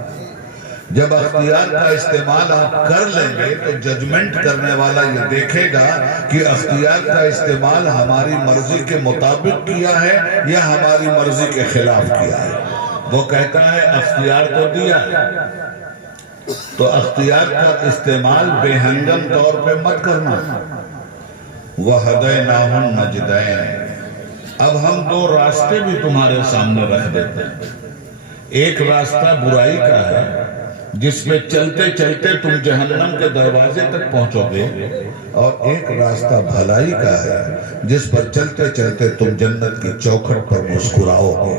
جب اختیار کا استعمال آپ کر لیں گے تو ججمنٹ کرنے والا یہ دیکھے گا کہ اختیار کا استعمال ہماری مرضی کے مطابق کیا ہے یا ہماری مرضی کے خلاف کیا ہے۔ وہ کہتا ہے اختیار تو دیا تو اختیار کا استعمال بے ہنگم طور پہ مت کرنا۔ وَهَدَيْنَاهُ النَّجْدَيْنِ، اب ہم دو راستے بھی تمہارے سامنے رکھ دیتے ہیں۔ ایک راستہ برائی کا ہے جس میں چلتے چلتے تم جہنم کے دروازے تک پہنچو گے، اور ایک راستہ بھلائی کا ہے جس پر چلتے چلتے تم جنت کی چوکھٹ پر مسکراؤ گے۔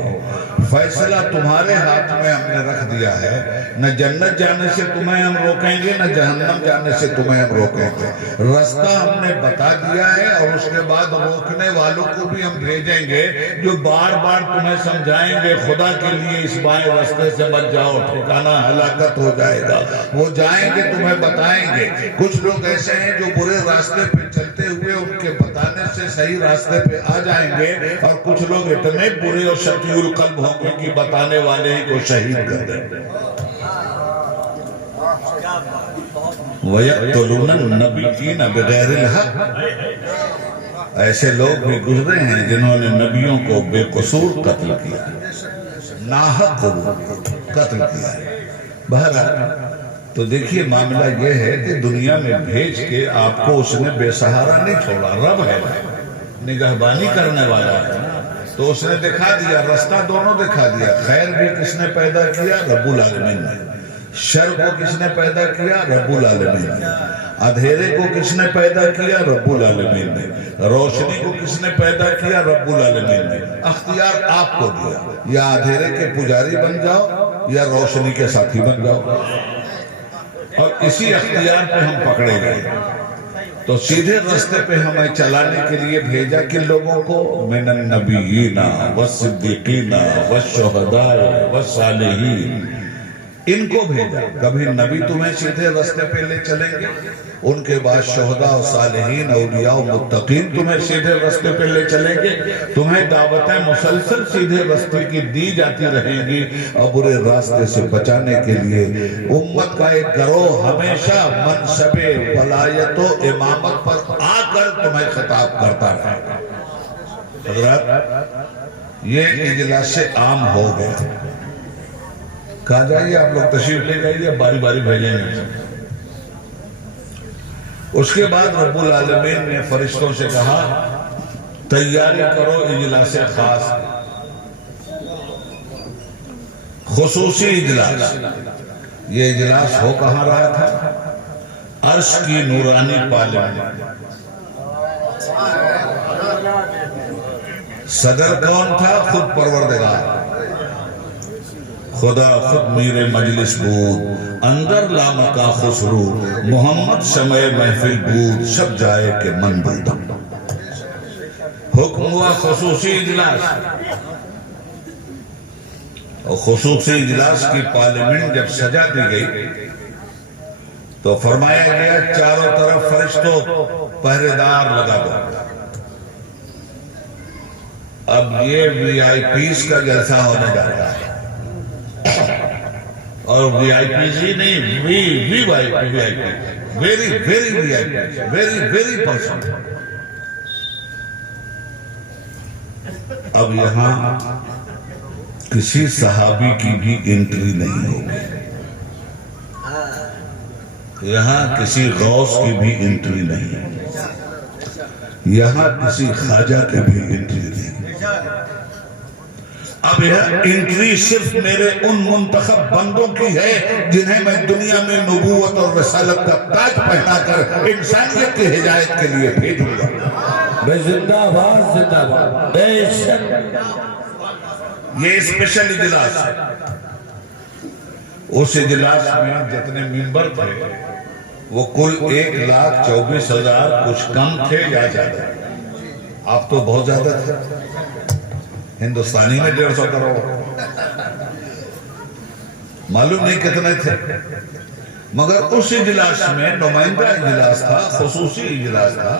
فیصلہ تمہارے ہاتھ میں ہم نے رکھ دیا ہے، نہ جنت جانے سے تمہیں ہم روکیں گے نہ جہنم جانے سے تمہیں ہم روکیں گے۔ رستہ ہم نے بتا دیا ہے، اور اس کے بعد روکنے والوں کو بھی ہم بھیجیں گے جو بار بار تمہیں سمجھائیں گے خدا کے لیے اس بائیں راستے سے مت جاؤ، ٹھکانہ ہلاکت ہو جائے گا۔ وہ جائیں گے تمہیں بتائیں گے۔ کچھ لوگ ایسے ہیں جو برے راستے پہ چلتے ہوئے ان کے بتانے سے صحیح راستے پہ آ جائیں گے، اور کچھ لوگ اتنے برے اور شقی القلب ہوں گے کہ بتانے والے ہی کو شہید کر دیں گے۔ وَيَقْتُلُونَ النَّبِيِّينَ بِغَيْرِ الْحَقِّ، ایسے لوگ بھی گزرے ہیں جنہوں نے نبیوں کو بے قصور قتل کیا، ناحق قتل کیا ہے۔ بہرحال تو دیکھیے معاملہ یہ ہے کہ دنیا میں بھیج کے آپ کو اس نے بے سہارا نہیں چھوڑا، رب ہے، نگہبانی کرنے والا ہے، تو اس نے دکھا دیا رستہ، دونوں دکھا دیا۔ خیر بھی کس نے پیدا کیا؟ رب العالمین نے۔ شر کو کس نے پیدا کیا؟ رب العالمین نے۔ اندھیرے کو کس نے پیدا کیا؟ رب العالمین نے۔ روشنی کو کس نے پیدا کیا؟ رب العالمین نے۔ اختیار آپ کو دیا، یا اندھیرے کے پجاری بن جاؤ یا روشنی کے ساتھی بن جاؤ، اور اسی اختیار پہ ہم پکڑے گئے۔ تو سیدھے راستے پہ ہمیں چلانے کے لیے بھیجا کہ لوگوں کو من النبیین والصدیقین والشہداء والصالحین، ان کو بھیجا۔ کبھی نبی تمہیں سیدھے راستے پہ لے چلیں گے، ان کے بعد شہداء و صالحین اولیاء و متقین تمہیں سیدھے راستے پہ لے چلیں گے۔ تمہیں دعوتیں مسلسل سیدھے راستے کی دی جاتی رہیں گی، اور برے راستے سے بچانے کے لیے امت کا ایک گروہ ہمیشہ منصب ولایت و امامت پر آ کر تمہیں خطاب کرتا رہے گا۔ حضرات، یہ اجلاس عام ہو گیا۔ کہا جائیے آپ لوگ تشریف لے جائیے، باری باری بھیجیں گے۔ اس کے بعد رب العالمین نے فرشتوں سے کہا تیاری کرو اجلاس خاص، خصوصی اجلاس۔ یہ اجلاس ہو کہاں رہا تھا؟ عرش کی نورانی پارلیمنٹ۔ صدر کون تھا؟ خود پروردگار، خدا خود میرے مجلس بود، اندر لامکا خسرو، محمد شمع محفل بود، شب جائے کہ من بودم۔ حکم ہوا خصوصی اجلاس، اور خصوصی اجلاس کی پارلیمنٹ جب سجا دی گئی تو فرمایا گیا چاروں طرف فرشتوں پہرے دار لگا دو۔ اب یہ وی آئی پیز کا جلسہ ہونے جا رہا ہے، اور وی آئی پیز ہی نہیں، VIP, very very VIPs, very very person. اب یہاں کسی صحابی کی بھی انٹری نہیں ہوگی، یہاں کسی غوث کی بھی انٹری نہیں، یہاں کسی خواجہ کی بھی انٹری نہیں۔ اب یہ انٹری صرف میرے ان منتخب بندوں کی ہے جنہیں میں دنیا میں نبوت اور رسالت کا تاج پہنا کر انسانیت کی ہدایت کے لیے بھیجوں گا۔ بے زندہ باد، زندہ باد، بے شک۔ یہ اسپیشل اجلاس ہے۔ اس اجلاس میں جتنے ممبر تھے وہ کل 1,24,000 کچھ کم تھے یا زیادہ؟ آپ تو بہت زیادہ تھے، ہندوستانی میں 150 کروڑ، معلوم نہیں کتنے تھے، مگر اس اجلاس میں نمائندہ اجلاس تھا، خصوصی اجلاس تھا،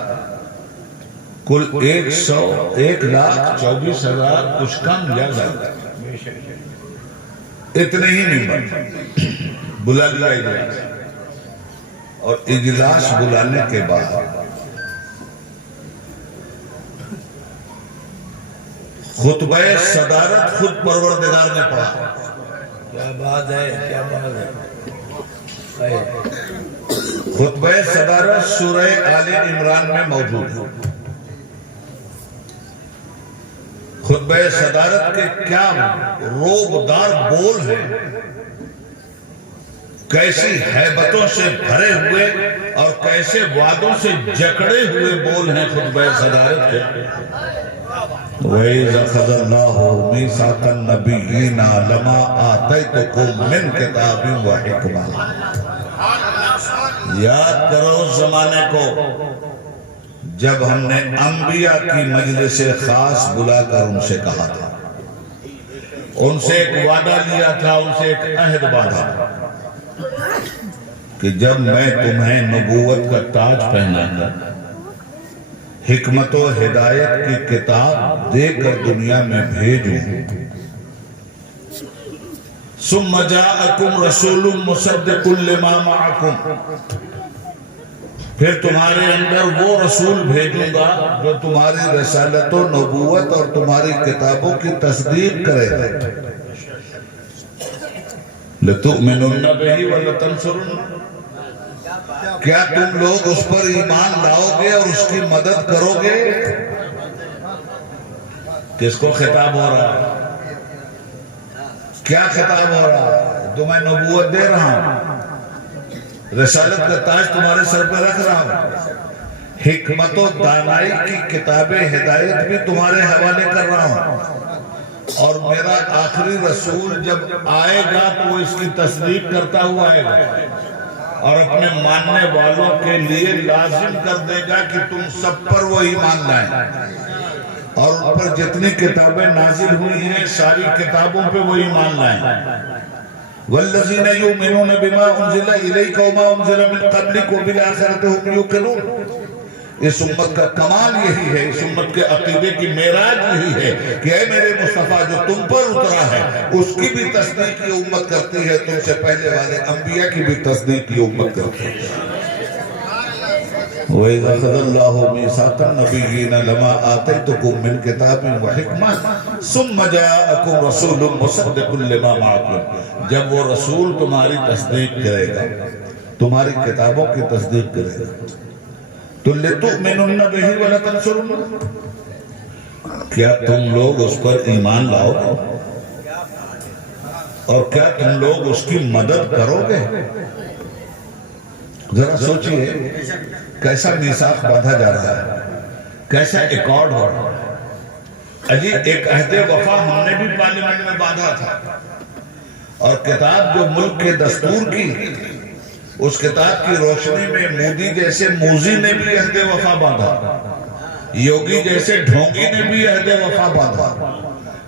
کل 1,24,000 کچھ کم یا زیادہ، اتنے ہی ممبر۔ بلا لیا اجلاس، اور اجلاس بلانے کے بعد خطبہ صدارت خود پروردگار نے پڑھا. کیا بات ہے، کیا بات ہے. خطبہ صدارت سورہ آل عمران میں موجود ہے. خطبہ صدارت کے کیا روبدار بول ہیں، کیسی ہیبتوں سے بھرے ہوئے اور کیسے وعدوں سے جکڑے ہوئے بول ہیں خطبہ صدارت کے. وَإِذَا أَخَذَ اللَّهُ مِيثَاقَ النَّبِيِّينَ لَمَا آتَيْتُكُم مِّن كِتَابٍ وَحِكْمَةٍ. یاد کرو زمانے کو جب ہم نے انبیاء کی مجلس خاص بلا کر ان سے کہا تھا، ان سے ایک وعدہ لیا تھا، ان سے ایک عہد باندھا تھا کہ جب میں تمہیں نبوت کا تاج پہناؤں گا، حکمت و ہدایت کی کتاب دے کر دنیا میں بھیجوں، ثم جاءکم رسول مصدق لما معکم، پھر تمہارے اندر وہ رسول بھیجوں گا جو تمہاری رسالت و نبوت اور تمہاری کتابوں کی تصدیق کرے گا. لَتُؤْمِنُنَّ بِهِ وَلَتَنْصُرُنَّ. کیا تم لوگ اس پر ایمان لاؤ گے اور اس کی مدد کرو گے؟ کس کو خطاب ہو رہا ہے؟ کیا خطاب ہو رہا ہے؟ تمہیں نبوت دے رہا ہوں، رسالت کا تاج تمہارے سر پر رکھ رہا ہوں، حکمت و دانائی کی کتاب ہدایت بھی تمہارے حوالے کر رہا ہوں، اور میرا آخری رسول جب آئے گا تو وہ اس کی تصدیق کرتا ہوا آئے گا اور اپنے ماننے والوں کے لیے لازم کر دے گا کہ تم سب پر وہ ایمان لائیں، اور ان پر جتنی کتابیں نازل ہوئی ہیں ساری کتابوں پہ وہ ایمان لائیں. وَالَّذِينَ يُؤْمِنُونَ بِمَا أُنزِلَ إِلَيْكَ وَمَا أُنزِلَ مِن قَبْلِكَ وَبِالْآخِرَةِ هُمْ يُوقِنُونَ. اس امت کا کمال یہی ہے، اس امت کے عقیدے کی معراج یہی ہے کہ اے میرے مصطفیٰ جو تم پر اترا ہے اس کی بھی تصدیق یہ امت کرتی ہے، تم سے پہلے والے انبیاء کی بھی تصدیق یہ امت کرتی ہے. وَإِذَا أَخَذَ اللَّهُ مِيثَاقَ النَّبِيِّينَ لَمَا آتَيْتُكُم مِّن كِتَابٍ وَحِكْمَةٍ ثُمَّ جَاءَكُمْ رَسُولٌ مُصَدِّقٌ لِّمَا مَعَكُمْ. جب وہ رسول تمہاری تصدیق کرے گا، تمہاری کتابوں کی تصدیق کرے گا، تو لِتُؤْمِنُنَّ بِهِ وَلَتَنْصُرُنَّ. کیا تم لوگ اس پر ایمان لاؤ گے اور کیا تم لوگ اس کی مدد کرو گے؟ ذرا سوچئے کیسا میثاق باندھا جا رہا ہے، کیسا ایکارڈ ہو رہا ہے. عجیب ایک عہد وفا ہم نے بھی پارلیمنٹ میں باندھا تھا، اور کتاب جو ملک کے دستور کی، اس کتاب کی روشنی میں مودی جیسے موزی نے بھی عہد وفا باندھا، یوگی جیسے ڈھونگی نے بھی عہد وفا باندھا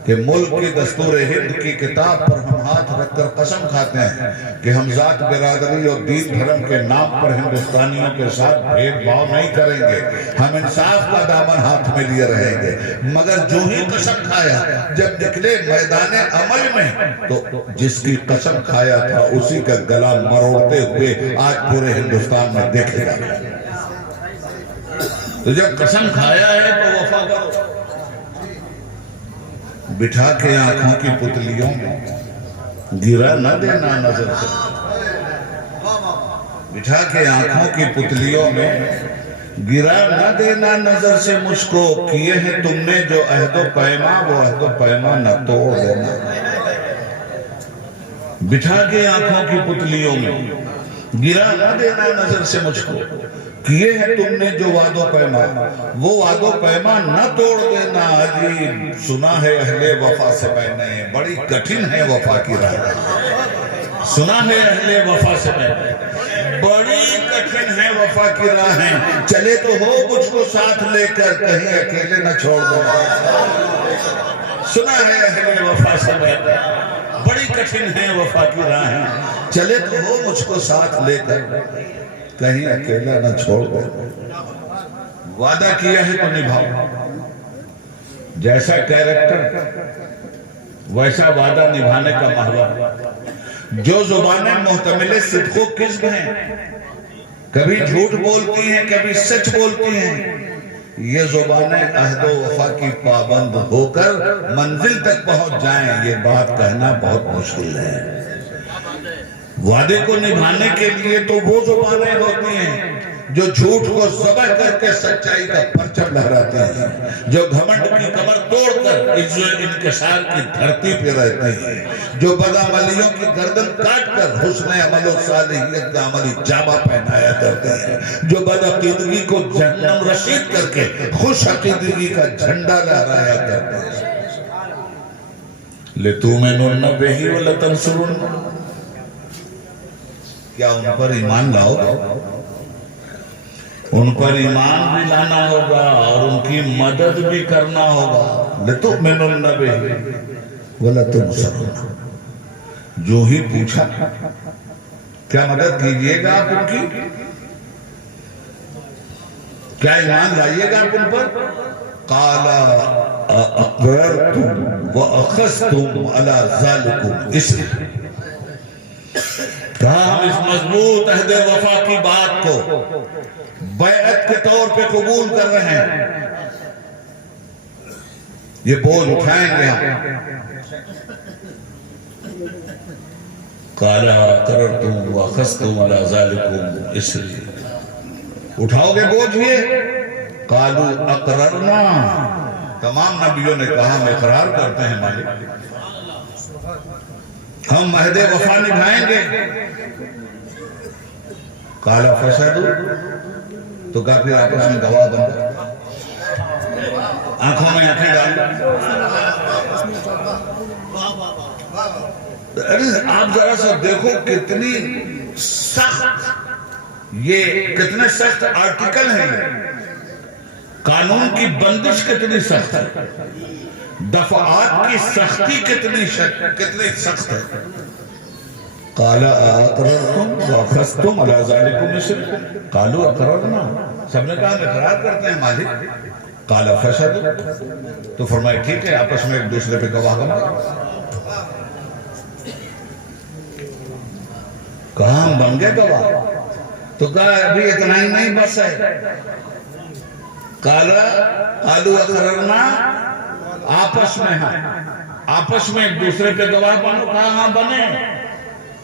کہ ملک کی دستور ہند کی کتاب پر ہم ہاتھ رکھ کر قسم کھاتے ہیں کہ ہم ذات برادری اور دین دھرم کے نام پر ہندوستانیوں کے ساتھ بھید بھاؤ نہیں کریں گے، ہم انصاف کا دامن ہاتھ میں لیے رہیں گے. مگر جو ہی قسم کھایا جب نکلے میدان عمل میں تو جس کی قسم کھایا تھا اسی کا گلا مروڑتے ہوئے آج پورے ہندوستان میں دیکھے گا. تو جب قسم کھایا ہے تو وفا کرو. بٹھا کے آنکھوں کی پتلیوں میں گرا نہ دینا نظر سے، بٹھا کے آنکھوں کی پتلیوں میں گرا نہ دینا نظر سے مجھ کو، کیے ہیں تم نے جو عہد و پیما وہ عہد و پیما نہ توڑ دینا. بٹھا کے آنکھوں کی پتلیوں میں گرا نہ دینا نظر سے مجھ کو، کیے ہیں تم نے جو وعد و پیما وہ وعد و پیما نہ توڑ دینا. عجیب سنا ہے اہل وفا سے میں نے، بڑی کٹھن ہے وفا کی راہ. سنا ہے اہل وفا سے میں نے، بڑی کٹھن ہے وفا کی راہیں. چلے تو ہو مجھ کو ساتھ لے کر، کہیں اکیلے نہ چھوڑ دو. سنا ہے اہل وفا سے میں نے، بڑی کٹھن ہے وفا کی راہیں. چلے تو ہو مجھ کو ساتھ لے کر، کہیں اکیلا نہ چھوڑ دو. وعدہ کیا ہے تو نبھاؤ. جیسا کیریکٹر ویسا وعدہ نبھانے کا محور. جو زبانیں محتمل صدق و کذب ہیں، کبھی جھوٹ بولتی ہیں کبھی سچ بولتی ہیں، یہ زبانیں عہد و وفا کی پابند ہو کر منزل تک پہنچ جائیں، یہ بات کہنا بہت مشکل ہے۔ وعدے کو نبھانے کے لیے تو وہ زبانیں ہوتی ہیں جو جھوٹ کو ذبح کر کے سچائی کا پرچم لہراتی ہیں، جو گھمنڈ کی کمر توڑ کر عز و انکسار کی دھرتی پہ رہتی ہیں، جو بدعملیوں کی گردن کاٹ کر حسن عمل و صالحیت کا عملی جامہ پہنایا کرتے ہیں، جو بدعقیدگی کو جہنم رسید کر کے خوش عقیدگی کا جھنڈا لہرایا کرتے ہیں۔ لِتُؤْمِنُنَّ بِهِ وَلَتَنْصُرُنَّ، کیا ان پر ایمان لاؤ گے؟ ان پر ایمان بھی لانا ہوگا اور ان کی مدد بھی کرنا ہوگا۔ لِتُؤْمِنُنَّ بِهِ وَلَتَنْصُرُنَّ، جو ہی پوچھا کیا مدد کیجئے گا آپ ان کی؟ کیا ایمان لائیے گا آپ ان پر؟ قَالَ أَقْرَرْتُمْ وَأَخَذْتُمْ عَلَى ذَلِكُمْ إِصْرِي، کہا ہم اس مضبوط عہد وفا کی بات کو بیعت کے طور پہ قبول کر رہے ہیں، یہ بوجھ اٹھائیں گے ہم۔ قَالَ أَقْرَرْتُمْ وَأَخَذْتُمْ عَلَى ذَلِكُمْ إِصْرِي، اٹھاؤ گے بوجھ یہ؟ قَالُوا أَقْرَرْنَا، تمام نبیوں نے کہا ہم اقرار کرتے ہیں مالک، ہم عہد وفا نبھائیں گے۔ قَالَ فَشَهِدُوا، تو کہا پھر آپس میں گواہ بن گئے، آنکھوں میں آنکھیں ڈال۔ آپ ذرا سا دیکھو کتنی سخت، یہ کتنے سخت آرٹیکل ہیں، قانون کی بندش کتنی سخت ہے، دفعات کی سختی کتنی سخت ہے۔ قَالَ أَقْرَرْتُمْ وَأَخَذْتُمْ عَلَى ذَلِكُمْ إِصْرِي، قَالُوا أَقْرَرْنَا، سب نے کہا ہم اقرار کرتے ہیں مالک۔ قَالَ فَشَهِدُوا، تو فرمائے ٹھیک ہے آپس میں ایک دوسرے پہ گواہ بنو۔ کہا ہم بن گئے گواہ، تو کہا ابھی اتنا ہی نہیں بس ہے۔ قَالُوا أَقْرَرْنَا، آپس میں ہیں، آپس میں ایک دوسرے پہ گواہ بنو۔ کہا ہاں بنے۔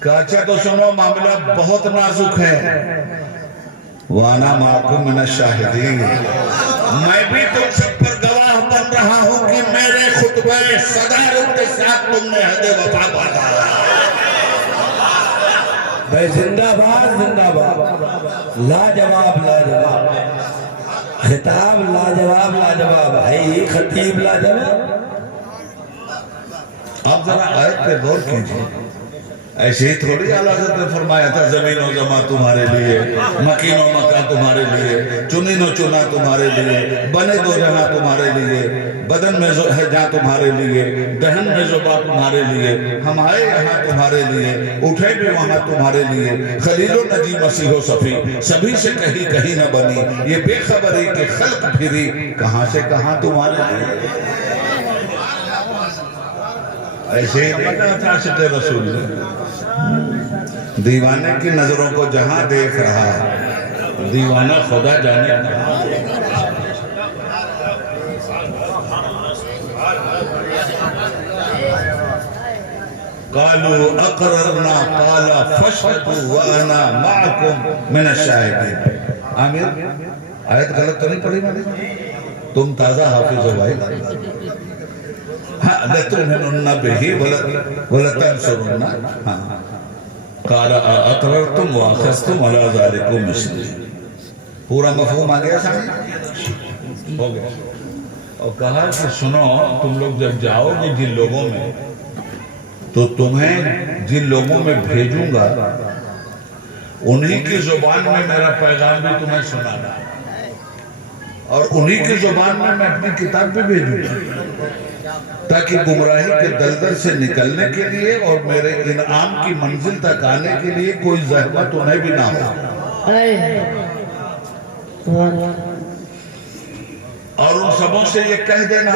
کہا اچھا تو سنو معاملہ بہت نازک ہے، وَأَنَا مَعَكُمْ مِنَ الشَّاهِدِينَ، میں بھی تم سب پر گواہ بن رہا ہوں کہ میرے خطبہ صدارت کے ساتھ تم نے عہد وفا باندھا۔ بھائی زندہ باد زندہ باد، لاجواب لاجواب، خطاب لاجواب لاجواب، بھائی خطیب لاجواب۔ آپ ذرا آیت پہ غور کیجئے، ایسے ہی تھوڑی اعلیٰ حضرت نے فرمایا تھا زمین و زمان تمہارے لیے، مکین و مکان تمہارے لیے، چنین و چنا تمہارے لیے، بنے دو جہاں تمہارے لیے، بدن میں ہے جہاں تمہارے لیے، دہن میں زباں تمہارے لیے، ہم آئے یہاں تمہارے لیے، اٹھے بھی وہاں تمہارے لیے، خلیل و نجی مسیح و صفی، سبھی سے کہیں نہ بنی، یہ بے خبری کہ خلق پھری، کہاں سے کہاں تمہارے لیے۔ ایسے ہی دیکھا تھا عاشق رسول نے، دیوانے کی نظروں کو جہاں دیکھ رہا ہے، دیوانہ خدا جانے کہاں۔ قالوا اقررنا قال فاشهدوا وانا معكم من الشاهدين۔ عامر آیت غلط تو نہیں پڑھی میں نے؟ تم تازہ حافظ ہو بھائی۔ لَتُؤْمِنُنَّ بِهِ وَلَتَنْصُرُنَّ، قَالَ أَقْرَرْتُمْ وَأَخَذْتُمْ عَلَى ذَلِكُمْ إِصْرِي، پورا مفہوم آ گیا سامنے ہو گیا۔ اور کہا کہ سنو تم لوگ جب جاؤ گے جن لوگوں میں، تو تمہیں جن لوگوں میں بھیجوں گا انہی کی زبان میں میرا پیغام بھی تمہیں سنانا، اور انہی کی زبان میں اپنی کتاب بھی بھیجوں گا، تاکہ گمراہی کے دلدل سے نکلنے کے لیے اور میرے انعام کی منزل تک آنے کے لیے کوئی زحمت انہیں بھی نہ ہو۔ اور ان سبوں سے یہ کہہ دینا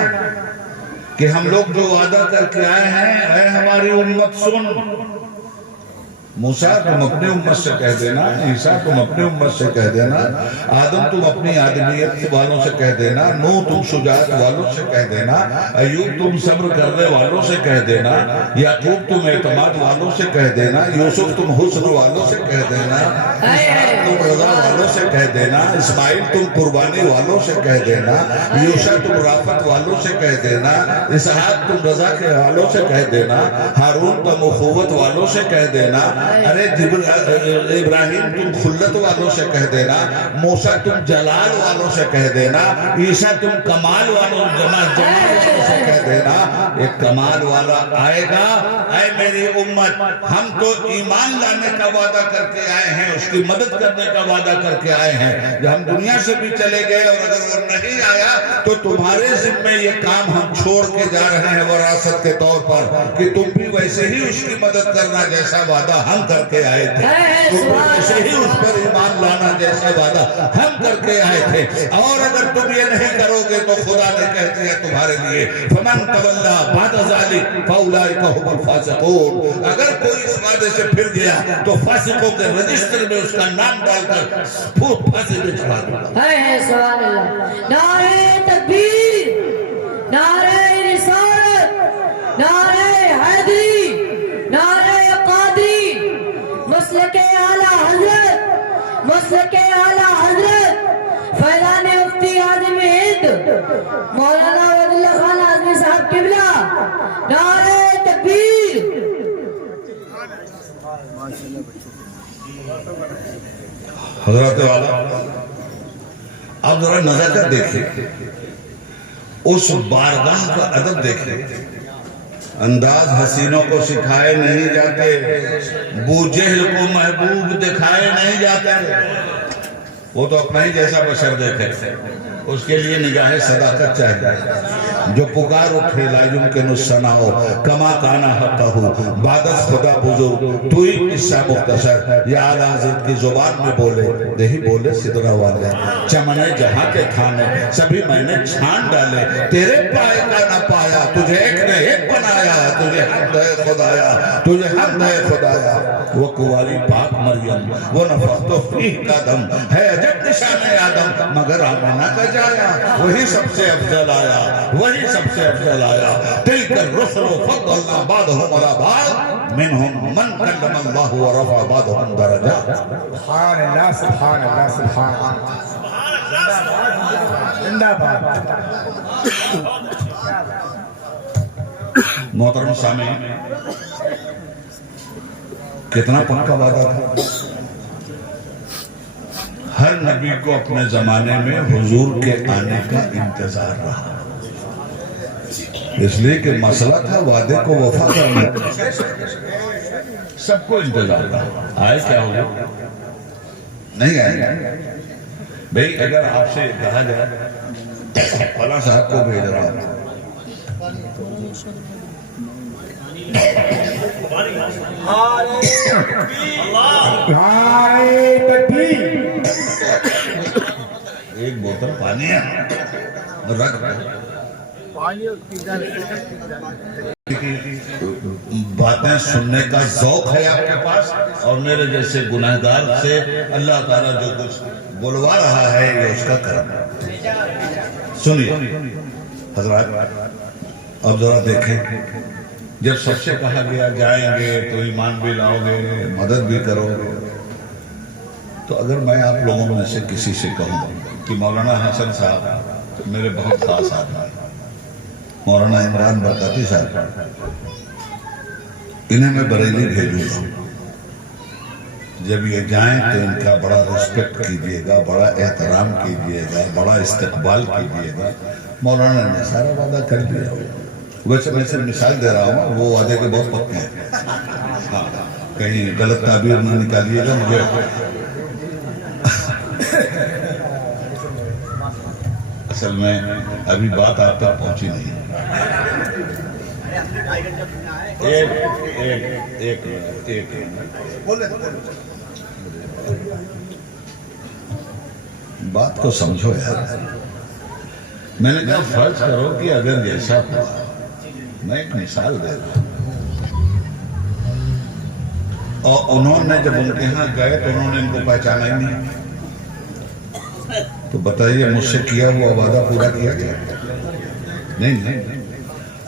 کہ ہم لوگ جو وعدہ کر کے آئے ہیں، اے ہماری امت سن، موسیٰ تم اپنی امت سے کہہ دینا، عیسیٰ تم اپنی امت سے کہہ دینا، آدم تم اپنی آدمیت والوں سے کہہ دینا، نوح تم شجاعت والوں سے کہہ دینا، ایوب تم صبر کرنے والوں سے کہہ دینا، یعقوب تم اعتماد والوں سے کہہ دینا، یوسف تم حسن والوں سے کہہ دینا، اسحاق تم رضا والوں سے کہہ دینا، اسماعیل تم قربانی والوں سے کہہ دینا، یوشع تم رافت والوں سے کہہ دینا، اسحاق تم رضا کے والوں سے کہہ دینا، ہارون تم اخوت والوں سے کہہ دینا، ارے ابراہیم تم خلت والوں سے کہہ دینا، موسیٰ تم جلال والوں سے کہہ دینا، عیسیٰ تم کمال والوں جمال سے کہہ دینا۔ ایک کمال والا آئے گا، اے میری امت ہم تو ایمان لانے کا وعدہ کر کے آئے ہیں، اس کی مدد کرنے کا وعدہ کر کے آئے ہیں، جب ہم دنیا سے بھی چلے گئے اور اگر وہ نہیں آیا تو تمہارے ذمہ یہ کام ہم چھوڑ کے جا رہے ہیں وراثت کے طور پر کہ تم بھی ویسے ہی اس کی مدد کرنا جیسا وعدہ ہم کر کے آئے تھے، تم بھی ویسے ہی اس پر ایمان لانا جیسا وعدہ ہم کر کے آئے تھے، اور اگر تم یہ نہیں کرو گے تو خدا نے کہہ دیا تمہارے لیے فَمَنْ تَوَلَّا بَعْدَ ذَلِكَ فَأُولَئِكَ هُمُ الْفَاسِقُونَ، اگر کوئی اس وعدے سے پھر گیا تو فاسقوں کے رجسٹر میں اس کا نام ڈال کر پھانسی پہ چڑھا دوں گا۔ سبحان اللہ، نعرہ تکبیر، نعرہ رسالت، نعرہ حیدری، نعرہ قادری، مسلک اعلیٰ حضرت، مسلک اعلیٰ حضرت فیضان مفتی اعظم ہند مولانا عبد اللہ خان اعظمی صاحب قبلہ، نعرہ تکبیر۔ حضرت والا اب ذرا نظر کر دیکھیں، اس بارگاہ کا ادب دیکھیں، انداز حسینوں کو سکھائے نہیں جاتے، بو جہل کو محبوب دکھائے نہیں جاتے، وہ تو اپنا ہی جیسا بشر دیکھے، اس کے لیے نگاہ صداقت چاہیے، جو پکار اٹھے لا یمکن الثناء کما کانا حقہ، بعدت خدا بزرگ تو ہی قصہ مختصر، یا اعلیٰ حضرت کی زبان میں بولے دہی بولے سدرہ والے، چمنے جہاں کے تھانے سبھی میں نے چھان ڈالے، تیرے پائے کا نہ پایا، تجھے ایک نے ایک بنایا، تجھے حمد ہے خدایا، تجھے حمد ہے خدایا، وہ کنواری پاک مریم، وہ نفخت فیہ کا دم ہے عجب نشان آدم، مگر آمنہ کا جایا، وہی سب سے افضل آیا، وہی سب سے افضل آیا، تلک الرسل فضلنا بعضهم على بعض منهم من کلم اللہ ورفع بعضهم درجات۔ سبحان اللہ، سبحان اللہ، سبحان اللہ، زندہ باد۔ محترم سامعین، کتنا پکا وعدہ تھا، ہر نبی کو اپنے زمانے میں حضور کے آنے کا انتظار رہا، اس لیے کہ مسئلہ تھا وعدے کو وفا کرنا، سب کو انتظار رہا، آئے کیا ہوگا؟ نہیں آئے بھئی، اگر آپ سے کہا جائے فلاں صاحب کو بھیج رہا ہوں، ایک بوتل پانی ہے رکھ باتیں سننے کا ذوق ہے آپ کے پاس، اور میرے جیسے گناہگار سے اللہ تعالیٰ جو کچھ بلوا رہا ہے یہ اس کا کرم ہے۔ سنیے حضرات، اب ذرا دیکھیں، جب سب سے کہا گیا جائیں گے تو ایمان بھی لاؤ گے، مدد بھی کرو گے، تو اگر میں آپ لوگوں میں سے کسی سے کہوں کہ مولانا حسن صاحب میرے بہت خاص آدمی ہیں، مولانا عمران برکاتی صاحب، انہیں میں بریلی بھیجوں گا، جب یہ جائیں تو ان کا بڑا رسپیکٹ کیجئے گا، بڑا احترام کیجئے گا، بڑا استقبال کیجئے گا۔ مولانا نے سارا وعدہ کر دیا، ویسے میں سے مثال دے رہا ہوں، وہ وعدے کے بہت پکے ہیں، ہاں کہیں غلط تعبیر نہ نکالیے گا مجھے۔ اصل میں ابھی بات آپ تک پہنچی نہیں، ایک بات کو سمجھو یار، میں نے کہا فرض کرو کہ اگر جیسا ہوا، میں ایک مثال دے رہا ہوں، اور انہوں نے جب ان کے ہاں گئے تو انہوں نے ان کو پہچانا ہی نہیں. تو بتائیے مجھ سے کیا ہوا وعدہ پورا کیا گیا؟ نہیں.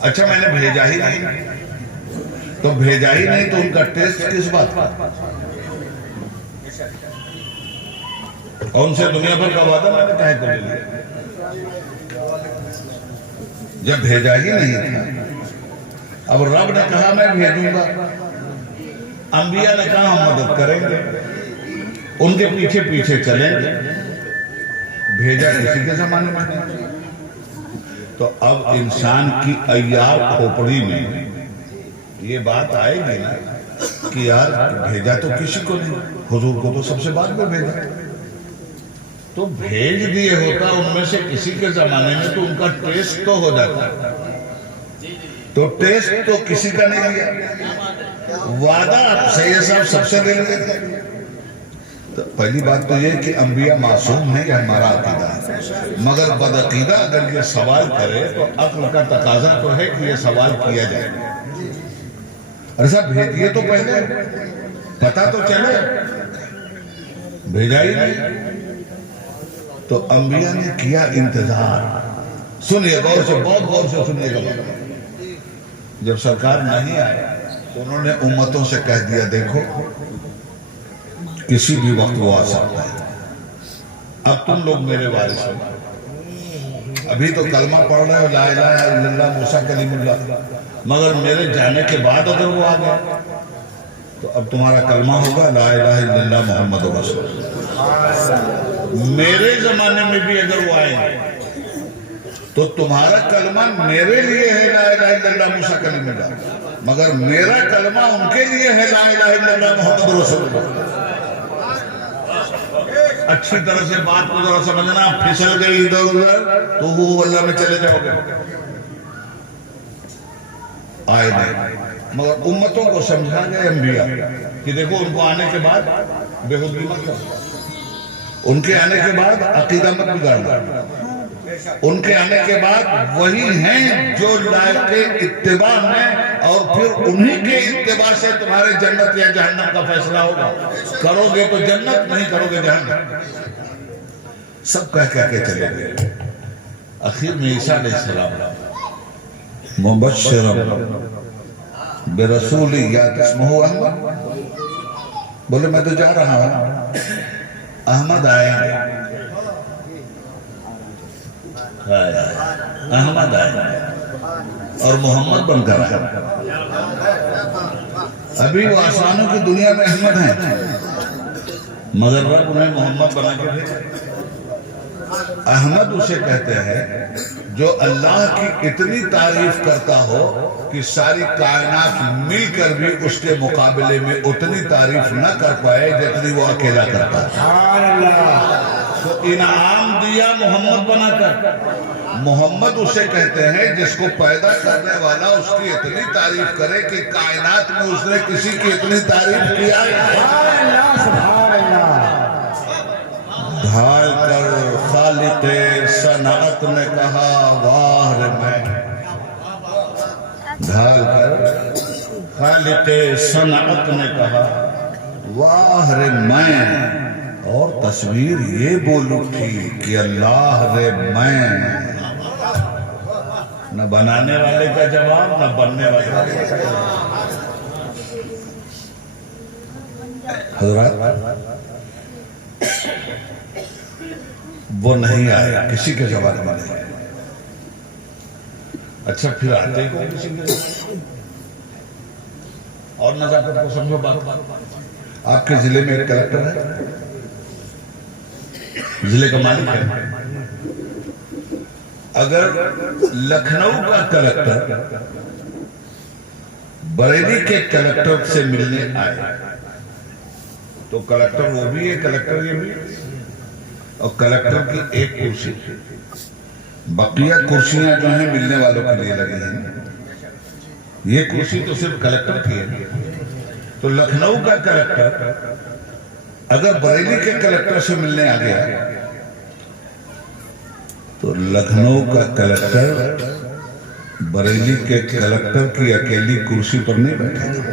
اچھا میں نے بھیجا ہی نہیں، تو بھیجا ہی نہیں تو ان کا ٹیسٹ کس بات کا؟ اور ان سے دنیا بھر کا وعدہ میں نے کہے کو لے لیا جب بھیجا ہی نہیں تھا. اب رب نے کہا میں بھیجوں گا، انبیاء نے کہا ہم مدد کریں گے، ان کے پیچھے پیچھے چلیں گے. بھیجا کسی کے زمانے میں نہیں. تو اب انسان کی عیار کھوپڑی میں یہ بات آئے گی نا کہ یار بھیجا تو کسی کو نہیں، حضور کو تو سب سے بعد میں بھیجا. تو بھیج دیے ہوتا ان میں سے کسی کے زمانے میں تو ان کا ٹیسٹ تو ہو جاتا. تو ٹیسٹ تو کسی کا نہیں لیا، وعدہ سید صاحب سب سے لے لیتے. تو پہلی بات تو یہ کہ انبیاء معصوم ہیں، یہ ہمارا عقیدہ ہے. مگر بدعقیدہ اگر یہ سوال کرے تو عقل کا تقاضا تو ہے کہ یہ سوال کیا جائے. ایسا بھیجیے تو پہلے پتہ تو چلے، بھیجا ہی نہیں. تو انبیاء نے کیا انتظار. سنیے غور سے، بہت غور سے سنیے گا. جب سرکار نہیں آئے تو انہوں نے امتوں سے کہہ دیا دیکھو کسی بھی وقت وہ آ سکتا ہے، اب تم لوگ میرے وارث ہو. ابھی تو کلمہ پڑھ رہے ہو لا الہ الا اللہ موسیٰ کلیم اللہ، مگر میرے جانے کے بعد اگر وہ آ گئے تو اب تمہارا کلمہ ہوگا لا الہ الا اللہ محمد رسول اللہ. میرے زمانے میں بھی اگر وہ آئیں گے تو تمہارا کلمہ میرے لیے ہے لا الہ الا اللہ موسیٰ کلیم اللہ، مگر میرا کلمہ ان کے لیے ہے لا الہ الا اللہ محمد رسول اللہ. اچھی طرح سے بات کو ذرا سمجھنا. پھسل گئی ادھر ادھر تو وہ اللہ میں چلے جاؤ گے. آئے نہیں، مگر امتوں کو سمجھا گئے انبیاء کہ دیکھو ان کو آنے کے بعد بےخودگی مت کرو، ان کے آنے کے بعد عقیدہ مت بگاڑنا. ان کے آنے کے بعد وہی ہیں جو لائق اتباع ہیں، اور پھر انہی کے اتباع سے تمہارے جنت یا جہنم کا فیصلہ ہوگا. کرو گے تو جنت، نہیں کرو گے جہنم. سب کہہ کے چلے گئے. آخر میں عیسیٰ علیہ السلام مبشرا برسول یات اسمہ احمد، بولے میں تو جا رہا ہوں، احمد آئیں گے. احمد آئے اور محمد بن کر آئے. ابھی وہ آسمانوں کی دنیا میں احمد ہیں، مگر رب انہیں محمد بنا کے بھیجا. احمد اسے کہتے ہیں جو اللہ کی اتنی تعریف کرتا ہو کہ ساری کائنات مل کر بھی اس کے مقابلے میں اتنی تعریف نہ کر پائے جتنی وہ اکیلا کرتا ہے. تو انعام دیا محمد بنا کر. محمد اسے کہتے ہیں جس کو پیدا کرنے والا اس کی اتنی تعریف کرے کہ کائنات میں اس نے کسی کی اتنی تعریف کیا. ڈھال کر خالق صنعت نے کہا واہ رے میں. ڈھال کر خالق صنعت نے کہا واہ رے میں. اور تصویر یہ بول اٹھی کہ اللہ رے میں. نہ بنانے والے کا جواب، نہ بننے والے کا جواب. حضرات وہ نہیں آیا، کسی کے زمانے میں نہیں آیا. اچھا پھر آتے کو کسی کے زمانے. اور نزاکت کو سمجھو بات. آپ کے ضلع میں ایک کلکٹر ہے، ضلع کا مالک ہے. اگر لکھنؤ کا کلکٹر بریلی کے کلکٹر سے ملنے آئے تو کلکٹر وہ بھی ہے، کلکٹر یہ بھی، اور کلکٹر کی ایک کرسی، بقیہ کرسیاں جو ہیں ملنے والوں کے لیے لگی ہیں. یہ کرسی تو صرف کلکٹر کی ہے. تو لکھنؤ کا کلکٹر اگر بریلی کے کلکٹر سے ملنے آ گیا تو لکھنؤ کا کلکٹر بریلی کے کلکٹر کی اکیلی کرسی پر نہیں بیٹھے گا.